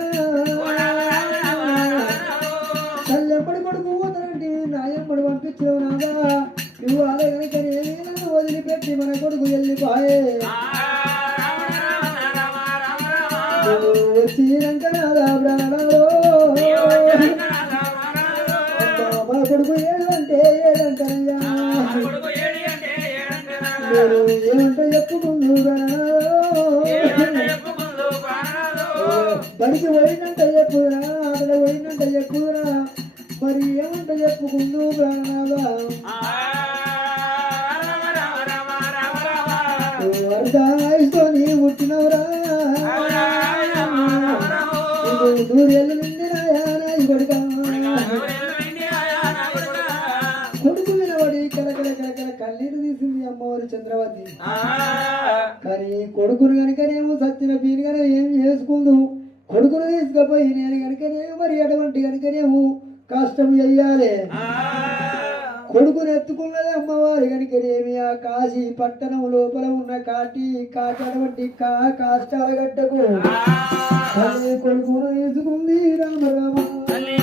తల్లెంపడి కొడుకు పోతానంటే నాయమ్మడు పంపించావు నాదా నువ్వు అదే కనుక నన్ను వదిలిపెట్టి మన కొడుకు వెళ్ళిపోయే వచ్చినాక నాదా ప్రాణాలో మన కొడుకు ఏడంటే ఏడంటారయ్యా నేను ఏమంటే చెప్పుకుందు బడికి పోయినంత చెప్పురా అక్కడ పోయినంత చెప్పురా మరి ఏమంటే చెప్పుకుందు ప్రాణాదా అర్ధాయిస్తోని పుట్టినవరా దూరెళ్ళు నిండినాయా నాయి కొడుక కొడుకు వినబడి కలకల కలకల కన్నీరు తీసింది అమ్మవారి చంద్రవతి కానీ కొడుకును కనుకనేమో సత్తిన పీనుగానే ఏం చేసుకుందు కొడుకును తీసుకుపోయి నేను కనుకనేమో మరి అటువంటి కనుకనేమో కష్టం చెయ్యాలి కొడుకును ఎత్తుకున్నది అమ్మవారి కనుకనేమి ఆ కాశీ పట్టణం లోపల ఉన్న కాటటువంటి కాష్టాల గడ్డకు తల్లి కొడుకును తీసుకుంది రామ రామ తల్లి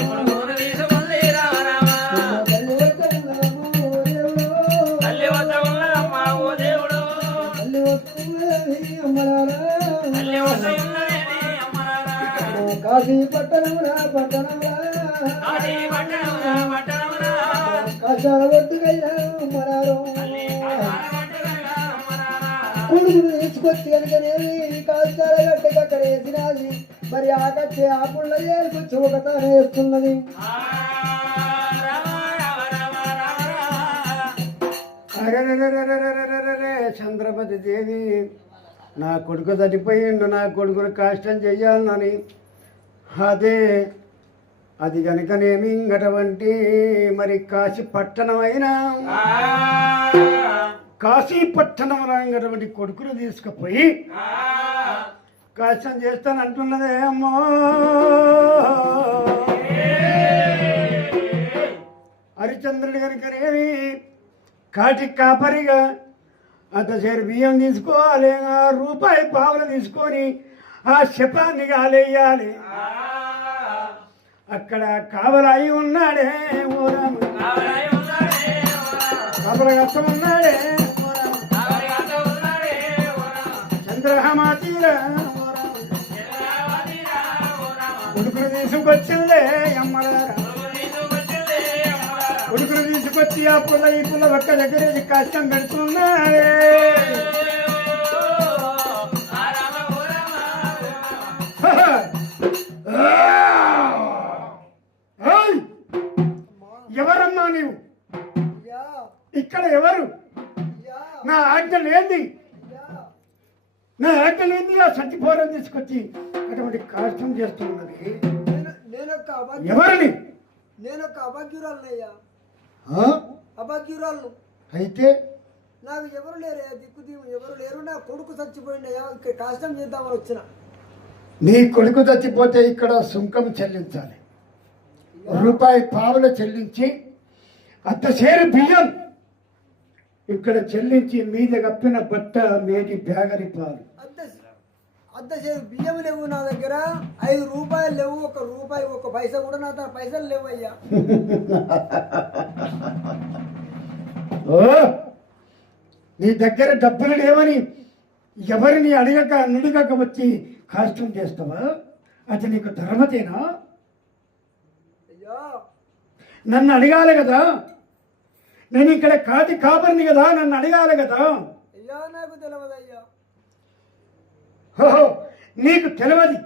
కాశీ పట్టణమురా కష్టాల వద్దుకైనా మరారు కొడుకును తీసుకొచ్చి కనుకనేవి కష్టాల గడ్డకి అక్కడ వేసినది మరి ఆ కట్టే ఆ పుల్ల ఏరుకొచ్చి ఒకతానే వేస్తున్నది చంద్రపతి దేవి నా కొడుకు తడిపోయిండు నా కొడుకును కష్టం చెయ్యాలని అది కనుకనేమి ఇంకటువంటి మరి కాశీ పట్టణం అయినా కాశీ పట్టణం రంగటువంటి కొడుకును తీసుకుపోయి కష్టం చేస్తాను అంటున్నదే అమ్మో హరిచంద్రుడి కనుకనేమి కాటి కాపరిగా అంతసేపు బియ్యం తీసుకోవాలి రూపాయి పావులు తీసుకొని ఆ శపాన్ని గాలేయాలి అక్కడ కావలాయి ఉన్నాడే ఓరాము కావలగత్తం ఉన్నాడే చంద్రహమాతీరా కొడుకును తీసుకొచ్చిందే అమ్మలారా కొడుకును తీసుకొచ్చి ఆ పుల్ల ఈ పుల్ల ఒక్క దగ్గర కష్టం పెడుతున్నాడే ఎవరమ్మా నీవు ఇక్కడ ఎవరు నా ఆజ్ఞలు ఏంది నా ఆజ్ఞలు ఏంది ఆ సత్యపోరం తీసుకొచ్చి అటువంటి కష్టం చేస్తున్నది ఎవరిని నేను ఒక అభాగ్యురాలయ్యా అభాగ్యురాలు అయితే నాకు ఎవరు లేరే దిక్కు ఎవరు లేరు నా కొడుకు చచ్చిపోయిందయ్యా ఇక్కడ కష్టం చేద్దామని వచ్చిన నీ కొడుకు చచ్చిపోతే ఇక్కడ సుంకం చెల్లించాలి రూపాయి పావులు చెల్లించి అత్తసేరు బియ్యం ఇక్కడ చెల్లించి మీద కప్పిన బట్ట మేటి బ్యాగరి పాలు అద్దసేరు బియ్యం లేవు నా దగ్గర 5 రూపాయలు లేవు 1 రూపాయి 1 పైసా కూడా నా దగ్గర పైసలు లేవు అయ్యా ఓ నీ దగ్గర డబ్బులు లేవని ఎవరిని అడగక నుడిగక వచ్చి కాస్ట్యూమ్ చేస్తావా? అది నీకు ధర్మతేనా? అయ్యా నన్ను అడగాలి కదా, నేను ఇక్కడ కాటి కాపరిని కదా, నన్ను అడగాలి కదా. అయ్యా నాకు తెలియదు అయ్యా. ఓహో, నీకు తెలియదు,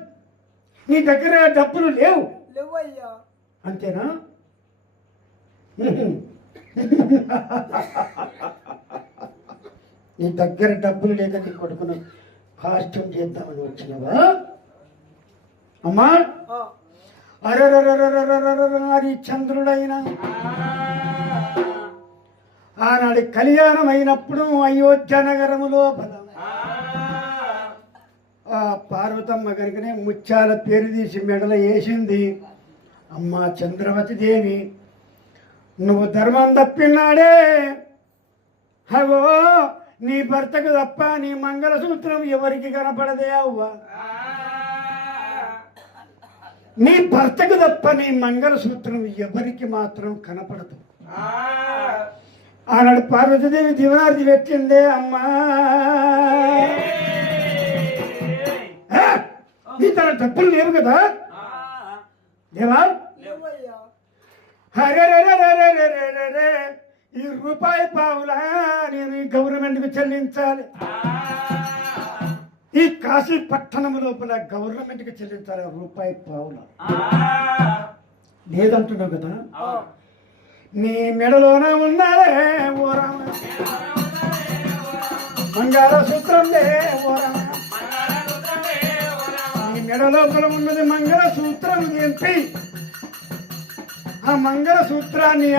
నీ దగ్గర డబ్బులు లేవు లేవు అయ్యా. అంతేనా? నీ దగ్గర డబ్బులు లేక నీ కొడుకును కాస్ట్యూమ్ చేద్దామని వచ్చినవా అమ్మా? ఆ, అరరరరరరరరరరి చంద్రుడైన ఆనాడు కళ్యాణం అయినప్పుడు అయోధ్య నగరము లోపల ఆ పార్వతమ్మ కనుకనే ముత్యాల పేరు తీసి మెడల వేసింది. అమ్మా చంద్రవతి దేవి, నువ్వు ధర్మం తప్పినాడే, అగో నీ భర్తకు తప్ప నీ మంగళసూత్రం ఎవరికి కనపడదే అవ్వ. నీ భర్తకు తప్ప నీ మంగళసూత్రం ఎవరికి మాత్రం కనపడదు. ఆనాడు పార్వతీదేవి దివార్ది పెట్టిందే అమ్మా. నీ తన డబ్బులు లేవు కదా దేవా? లేవు అయ్యా. హరే ఈ రూపాయి పావులా నేను ఈ గవర్నమెంట్కు చెల్లించాలి, ఈ కాశీ పట్టణం లోపల గవర్నమెంట్కి చెల్లించాలి రూపాయి పావుల. లేదంటున్నావు కదా, నీ మెడలోన ఉన్నాడే ఓ రామ మంగళసూత్రం లే ఓ రామ, నీ మెడ లోపల ఉన్నది మంగళసూత్రం తెంపి ఆ మంగళసూత్రాన్ని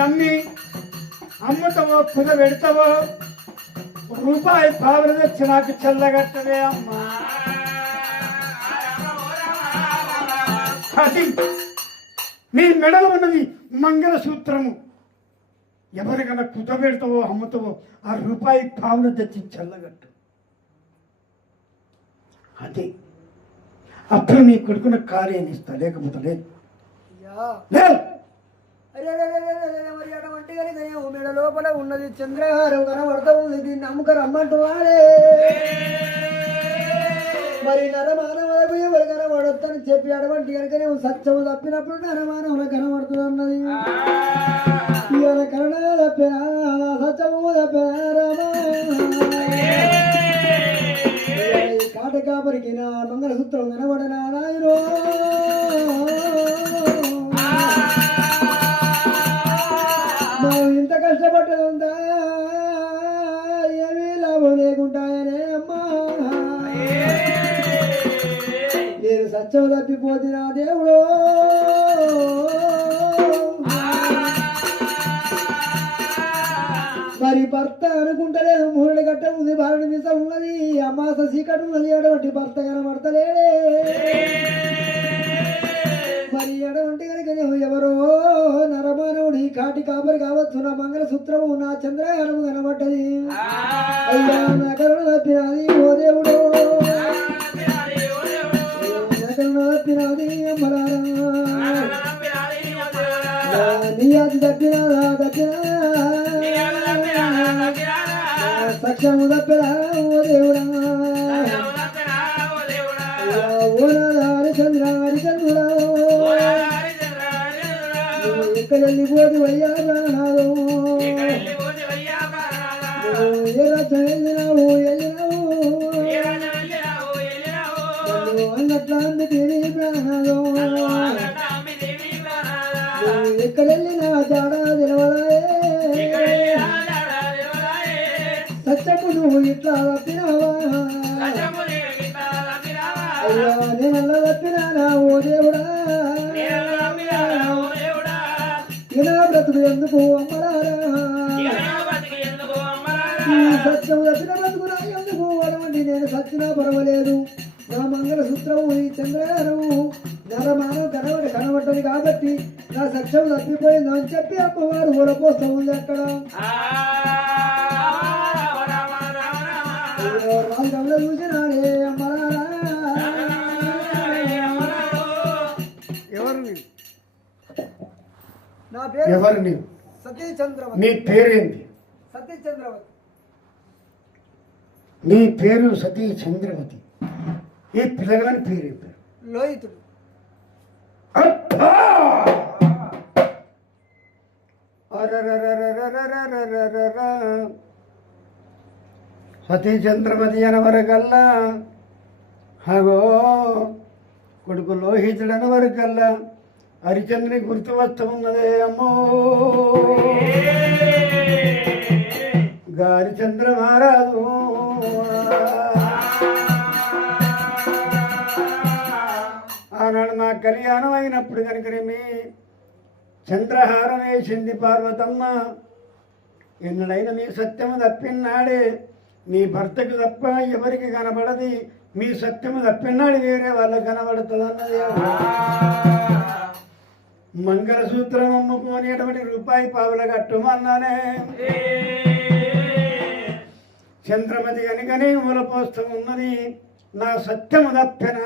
అమ్ముతావో కుద పెడతావో రూపాయి పావులు తెచ్చి నాకు చల్లగట్టవే అమ్మా. అది నీ మెడలో ఉన్నది మంగళసూత్రము, ఎవరికైనా కుద పెడతావో అమ్ముతావో ఆ రూపాయి పావులు తెచ్చి చల్లగట్టు. అది అప్పుడు నీ కొడుకున్న కార్యాన్ని ఇస్తా, లేకపోతే లేదు. అయ్యా లేదు. అరే అరే అరే అరే అరే, మరి అటువంటి కానీ మెడ లోపల ఉన్నది చంద్రహారం కనబడతా ఉంది, దీన్ని అమ్ముక రమ్మంటున్నాడే. మరి నరమానవులకు ఎవరు కనబడొద్దని చెప్పి అటువంటి కనుకనే సత్యము తప్పినప్పుడు నరమానవులకు కనబడుతున్నది. ఇవాళ కరుణ తప్పిన సత్యము తప్పిన కాట కాపరికి నా మంగళసూత్రం కనబడనా నాయనో. మనం ఇంత కష్టపడ్డదుందా, ఏమీ లాభం లేకుంటాయనే అమ్మా. నేను సత్యం తప్పిపోతున్నా దేవుడు. మరి భర్త అనుకుంటలేదు, మూడు గట్ట ఉంది, భార్య మిస ఉన్నది, అమాస సీకటి ఉన్నది, అటువంటి భర్త కనబడతలేడే. మరి ఎడవంటి కనుక ఎవరో నరమానవుడు ఈ కాటి కాపరి కావచ్చు, నా మంగళసూత్రము నా చంద్రయానము కనబడ్డది. అయ్యా నా కరుణ తప్పినది ఓ దేవుడు, నా కరుణ తప్పినది అమ్మలారా, నీ అది తప్పినదా సత్యము తప్పినా ఓ దేవుడా. ఓ నాదా హరిచంద్ర హరిచంద్రుడా, ఎక్కడ వెళ్ళిపోదు అయ్యా ప్రాణాలు, ఏ రాజ్యం వెళ్ళినావు అన్నట్లా తిరిగి ప్రాణాలు, ఎక్కడ వెళ్ళినా జాడా తెలవదాయే. సత్యము నువ్వు ఇట్లా తప్పినావా అయ్యా, నేనల్లా తప్పినానా ఓ దేవుడా. ఇలా బ్రతుకు ఎందుకు అమ్మలారా, సత్యం తప్పిన బ్రతుకునా ఎందుకు అడవండి. నేను సచ్చినా పర్వాలేదు, నా మంగళసూత్రము ఈ చంద్రగారము నరమానం కనబడ్డది కాబట్టి నా సత్యం తప్పిపోయింది అని చెప్పి అమ్మవారు ఊరపోస్తూ ఉంది అక్కడ. రాజంలో చూసినాడే అమ్మలారా. నా పేరు ఎవరు నీవు? సతీ చంద్రవతి. నీ పేరేంటి? సతీ చంద్రవతి. నీ పేరు సతీ చంద్రమతి. ఈ పిల్లగాని పేరు ఏం పేరు? లోహితుడు. అబ్బా! అరరరరరరరరరరర. సతీ చంద్రమతి అనవరకల్లా హగో కొడుకు లోహితుడు అనవరకల్లా హరిచంద్రుని గుర్తు వస్తూ ఉన్నదే అమ్మో. హరిచంద్ర మహారాజు ఆనాడు నా కళ్యాణం అయినప్పుడు కనుకనేమి చంద్రహారం వేసింది పార్వతమ్మ. ఎన్నడైనా మీ సత్యము తప్పినాడే నీ భర్తకు తప్ప ఎవరికి కనబడది, మీ సత్యము తప్పినాడు వేరే వాళ్ళకి కనబడుతుంది అన్నది. మంగళసూత్రం అమ్ముకోనేటువంటి రూపాయి పావుల కట్టుమన్నానే. చంద్రమతి కనుకనే మూలపోస్తూ ఉన్నది. నా సత్యము తప్పిన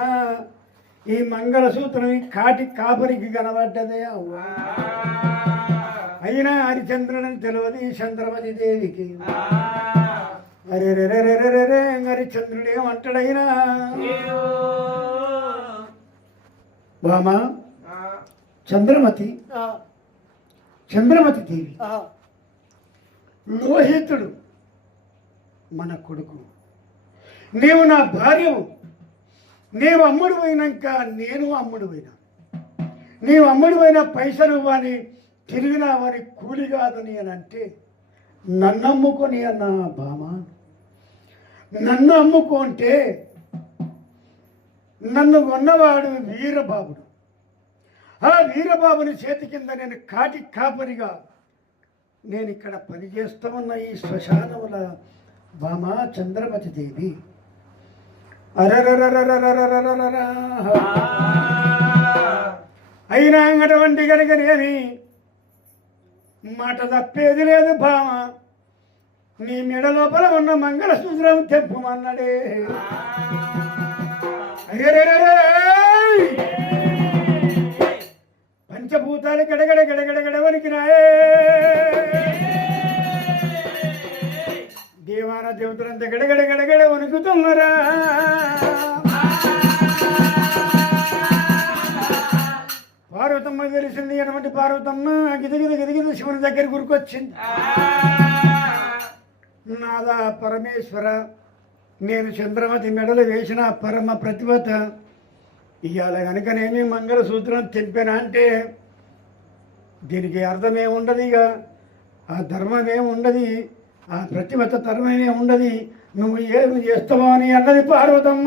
ఈ మంగళసూత్రం కాటి కాపరికి కనబడ్డదే అవ్వా. అయినా హరిచంద్రుడని తెలియదు ఈ చంద్రమతి దేవికి. అరే రే హరిచంద్రుడు ఏమంటాడైనా బామా చంద్రమతి చంద్రమతి దేవి లోహితుడు మన కొడుకు, నీవు నా భార్యవు. నీవు అమ్ముడు పోయినాక నేను అమ్ముడు పోయినా, నీవు అమ్ముడు పోయిన పైసలు ఇవ్వని తిరిగినావని కూలి కాదని అని అంటే నన్ను అమ్ముకొని అన్న బామ. నన్ను అమ్ముకుంటే నన్ను కొన్నవాడు వీరబాబుడు. ఆ వీరబాబుని చేతి కింద నేను కాటి కాపరిగా నేను ఇక్కడ పనిచేస్తూ ఉన్న ఈ శ్మశానముల బామ చంద్రమతి దేవి. అరరరరరరరరరర. అయినా అటువంటి కనుకనేమి మాట తప్పేది లేదు భామ. నీ మెడ లోపల ఉన్న మంగళసూత్రం తెప్పుమన్నాడే. పంచభూతాలు గడగడ గడగడ గడవనికినాయే. దేవాన దేవతలంతా గడగడ గడగడ వణుకుతున్నారా. పార్వతమ్మ తెలిసింది. అటువంటి పార్వతమ్మ గిదగిద గిదగిద శివుని దగ్గర గురికొచ్చింది. నాదా పరమేశ్వర, నేను చంద్రమతి మెడలు వేసిన పరమ ప్రతిభత. ఇవాళ కనుకనేమి మంగళసూత్రం తెంపానా అంటే దీనికి అర్థమే ఉండదు, ఇక ఆ ధర్మమే ఉండదు, ఆ ప్రతిభత ధర్మమే ఉండదు. నువ్వు ఏమి చేస్తావో అని అన్నది పార్వతమ్మ.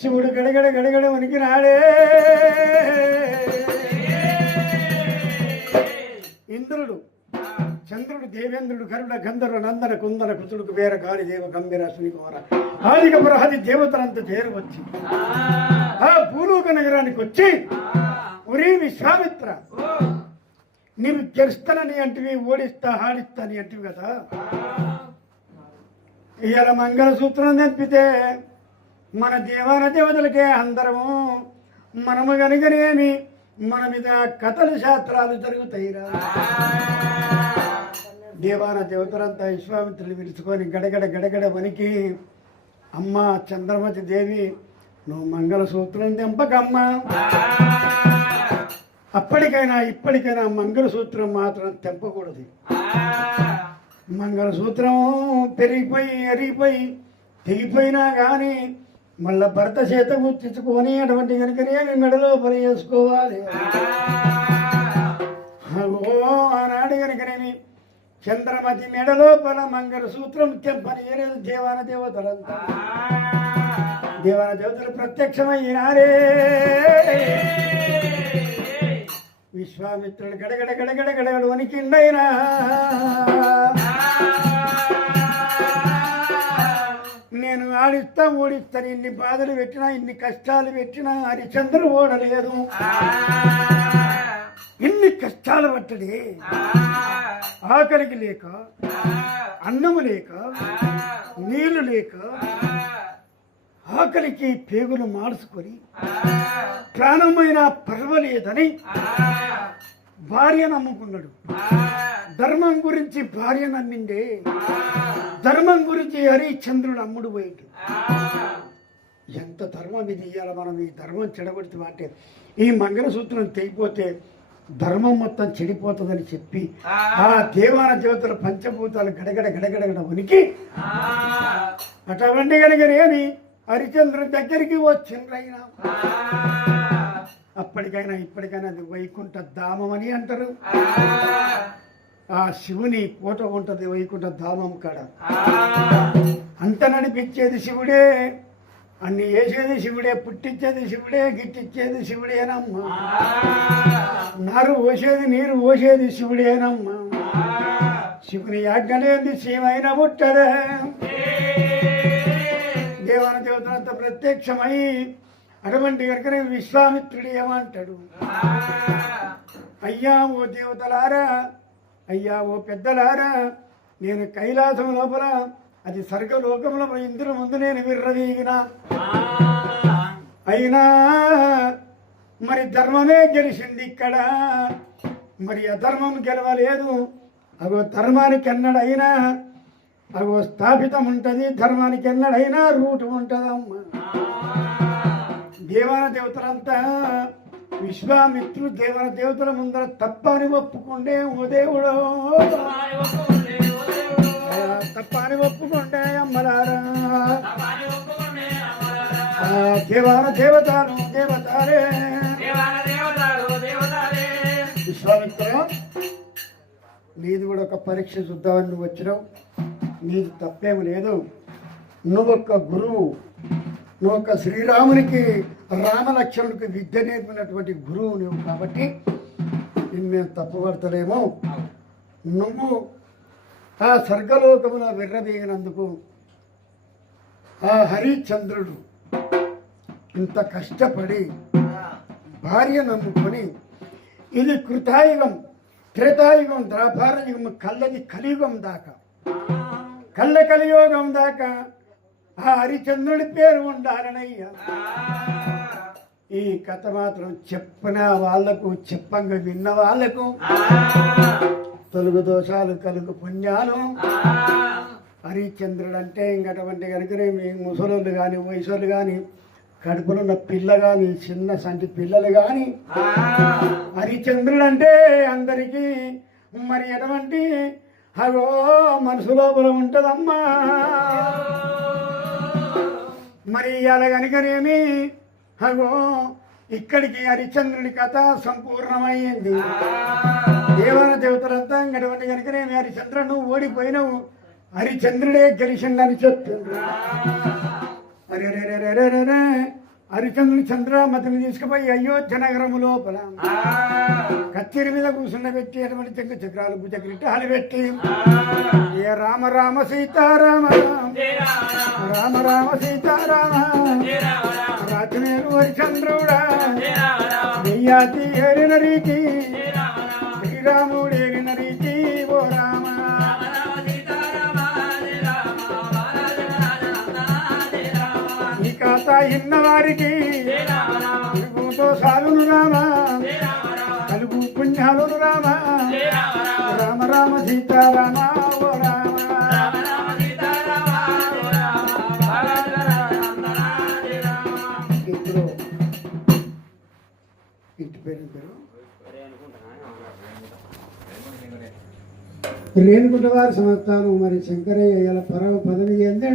శివుడు గడగడ గడగడ వనికి రాడే. ఇంద్రుడు, చంద్రుడు, దేవేంద్రుడు, కరుడ, గంధర్వ, నందన, కుందన, కుతుడుకు వేర గాలి దేవ గంభీర సునికోర ఆదిక ప్రహది దేవతలంతా చేరువచ్చి ఆ భూలోక నగరానికి వచ్చి, ఒరే విశ్వామిత్ర, నీవు గెలుస్తానని అంటివి, ఓడిస్తా హాడిస్తాని అంటివి కదా. ఇవాళ మంగళసూత్రం తెంపితే మన దేవాన దేవతలకే అందరము మనము కనుకనేమి మన మీద కథలు శాస్త్రాలు జరుగుతాయిరా. దేవాన దేవతలంతా విశ్వామిత్రులు పిలుచుకొని గడగడ గడగడ వనికి, అమ్మ చంద్రమతి దేవి, నువ్వు మంగళసూత్రం తెంపకమ్మా. అప్పటికైనా ఇప్పటికైనా మంగళసూత్రం మాత్రం తెంపకూడదు. మంగళసూత్రం పెరిగిపోయి ఎరిగిపోయి తెగిపోయినా కానీ మళ్ళా భర్త చేత గుర్తించుకొని అటువంటి కనుకనే మెడలో పని చేసుకోవాలి. ఆనాడు కనుకనేమి చంద్రమతి మెడలో పల మంగళసూత్రం తెంపని ఏలేదు దేవాన దేవతలంతా. దేవాన దేవతలు ప్రత్యక్షమయ్యినారే. విశ్వామిత్రుడు గడగడ గడగడ గడగడ వణికిండైనా. నేను ఆడిస్తా ఓడిస్తాను, ఇన్ని బాధలు పెట్టినా ఇన్ని కష్టాలు పెట్టినా హరిచంద్రుడు ఓడలేదు. ఇన్ని కష్టాలు పట్టడి, ఆకలికి లేక, అన్నము లేక, నీళ్లు లేక, ఆకలికి పేగులు మార్చుకొని ప్రాణమైన పర్వాలేదని భార్య నమ్ముకున్నాడు. ధర్మం గురించి భార్య నమ్మిండే, ధర్మం గురించి హరిశ్చంద్రుడు అమ్ముడు పోయాడు. ఎంత ధర్మం ఇది ఇయ్యాల, మనం ఈ ధర్మం చెడగొడితే అంటే ఈ మంగళసూత్రం తెగిపోతే ధర్మం మొత్తం చెడిపోతుందని చెప్పి ఆ దేవాన దేవతల పంచభూతాలు గడగడ గడగడగడ ఉనికి అటువంటి కనుకనేమి హరిశ్చంద్రుడి దగ్గరికి వచ్చిండ్రైనా. అప్పటికైనా ఇప్పటికైనా అది వైకుంఠ ధామం అని అంటారు. ఆ శివుని ఫోటో ఉంటుంది వైకుంఠ ధామం కాడ. అంత నడిపించేది శివుడే, అన్ని వేసేది శివుడే, పుట్టించేది శివుడే, గిట్టిచ్చేది శివుడేనమ్మా. నారు పోసేది నీరు పోసేది శివుడేనమ్మా. శివుని ఆజ్ఞలేంది శివైన పుట్టదే. దేవాన దేవతలంతా ప్రత్యక్షమై అటువంటి కనుకనే విశ్వామిత్రుడు ఏమంటాడు, అయ్యా ఓ దేవతలారా, అయ్యా ఓ పెద్దలారా, నేను కైలాసం లోపల అది స్వర్గలోకంలో ఇంద్రుల ముందు నేను విర్రవీగిన, అయినా మరి ధర్మమే గెలిచింది ఇక్కడ, మరి అధర్మం గెలవలేదు. అగో ధర్మానికి ఎన్నడైనా అగో స్థాపితం ఉంటుంది, ధర్మానికి ఎన్నడైనా రూటు ఉంటుందమ్మా. దేవాన దేవతలంతా విశ్వామిత్రుడు దేవాన దేవతల ముందర తప్పని ఒప్పుకుండే, ఓ దేవుడు తప్పని ఒప్పుకుండే అమ్మలారా. దేవాన దేవతలు దేవతాలే. విశ్వామిత్ర, నీది కూడా ఒక పరీక్ష చూద్దామని నువ్వు వచ్చినావు. నీది తప్పేమి లేదు. నువ్వొక్క గురువు, నువ్వొక్క శ్రీరామునికి రామలక్ష్మణుడికి విద్య నేర్పినటువంటి గురువు నువ్వు కాబట్టి మేము తప్పుపడతలేమో. నువ్వు ఆ స్వర్గలోకమున విర్రవీగినందుకు ఆ హరిశ్చంద్రుడు ఇంత కష్టపడి భార్య నమ్ముకొని, ఇది కృతాయుగం, త్రేతాయుగం, ద్వాపరయుగం, కళ్ళది కలియుగం దాకా, కళ్ళ కలియుగం దాకా ఆ హరిశ్చంద్రుడి పేరు ఉండాలనయ్యా. ఈ కథ మాత్రం చెప్పిన వాళ్లకు, చెప్పంగా విన్న వాళ్లకు తొలుగు దోషాలు కలుగు పుణ్యాలు. హరిశ్చంద్రుడు అంటే ఇంకటువంటి కనుకనే మీ ముసలోళ్ళు కానీ వయసులు కానీ కడుపులున్న పిల్ల కానీ చిన్న సంటి పిల్లలు కానీ హరిశ్చంద్రుడు అంటే అందరికీ మరి ఎటువంటి అగో మనసు లోపల ఉంటుందమ్మా. మరి ఇవాళ కనుకనేమి అగో ఇక్కడికి హరిశ్చంద్రుడి కథ సంపూర్ణమైంది. దేవాన దేవతలంతా ఇంకటువంటి కనుకనేమి హరిశ్చంద్రుడు నువ్వు ఓడిపోయినావు, హరిశ్చంద్రుడే గెలిచిందని చెప్తుంది. అరే రే రే రే రే హరిశ్చంద్రుని చంద్రమతిని తీసుకుపోయి అయోధ్య నగరము లోపల కత్తిరి మీద కూర్చున్న పెట్టి అటువంటి చెక్క చక్రాలు భుజక్రిటాలు పెట్టి ఏ రామ రామ సీతారామ రామ రామ సీతారామ రాజనేరు హరిశ్చంద్రుడా నెయ్యాతి ఏరిన రీతి శ్రీరాముడు ఏరిన రీతి ఓ రామ. ఈ కథ ఇన్న వారికి కలుగుతో సాగును రామ, కలుగు పుణ్యాలు రామ, రామ రామ సీతారామ ఓ రామ. ఇప్పుడు ఇంటి పేరు రేణుకుంట వారి సంస్థానం మరి శంకరయ్య పదవి ఎంత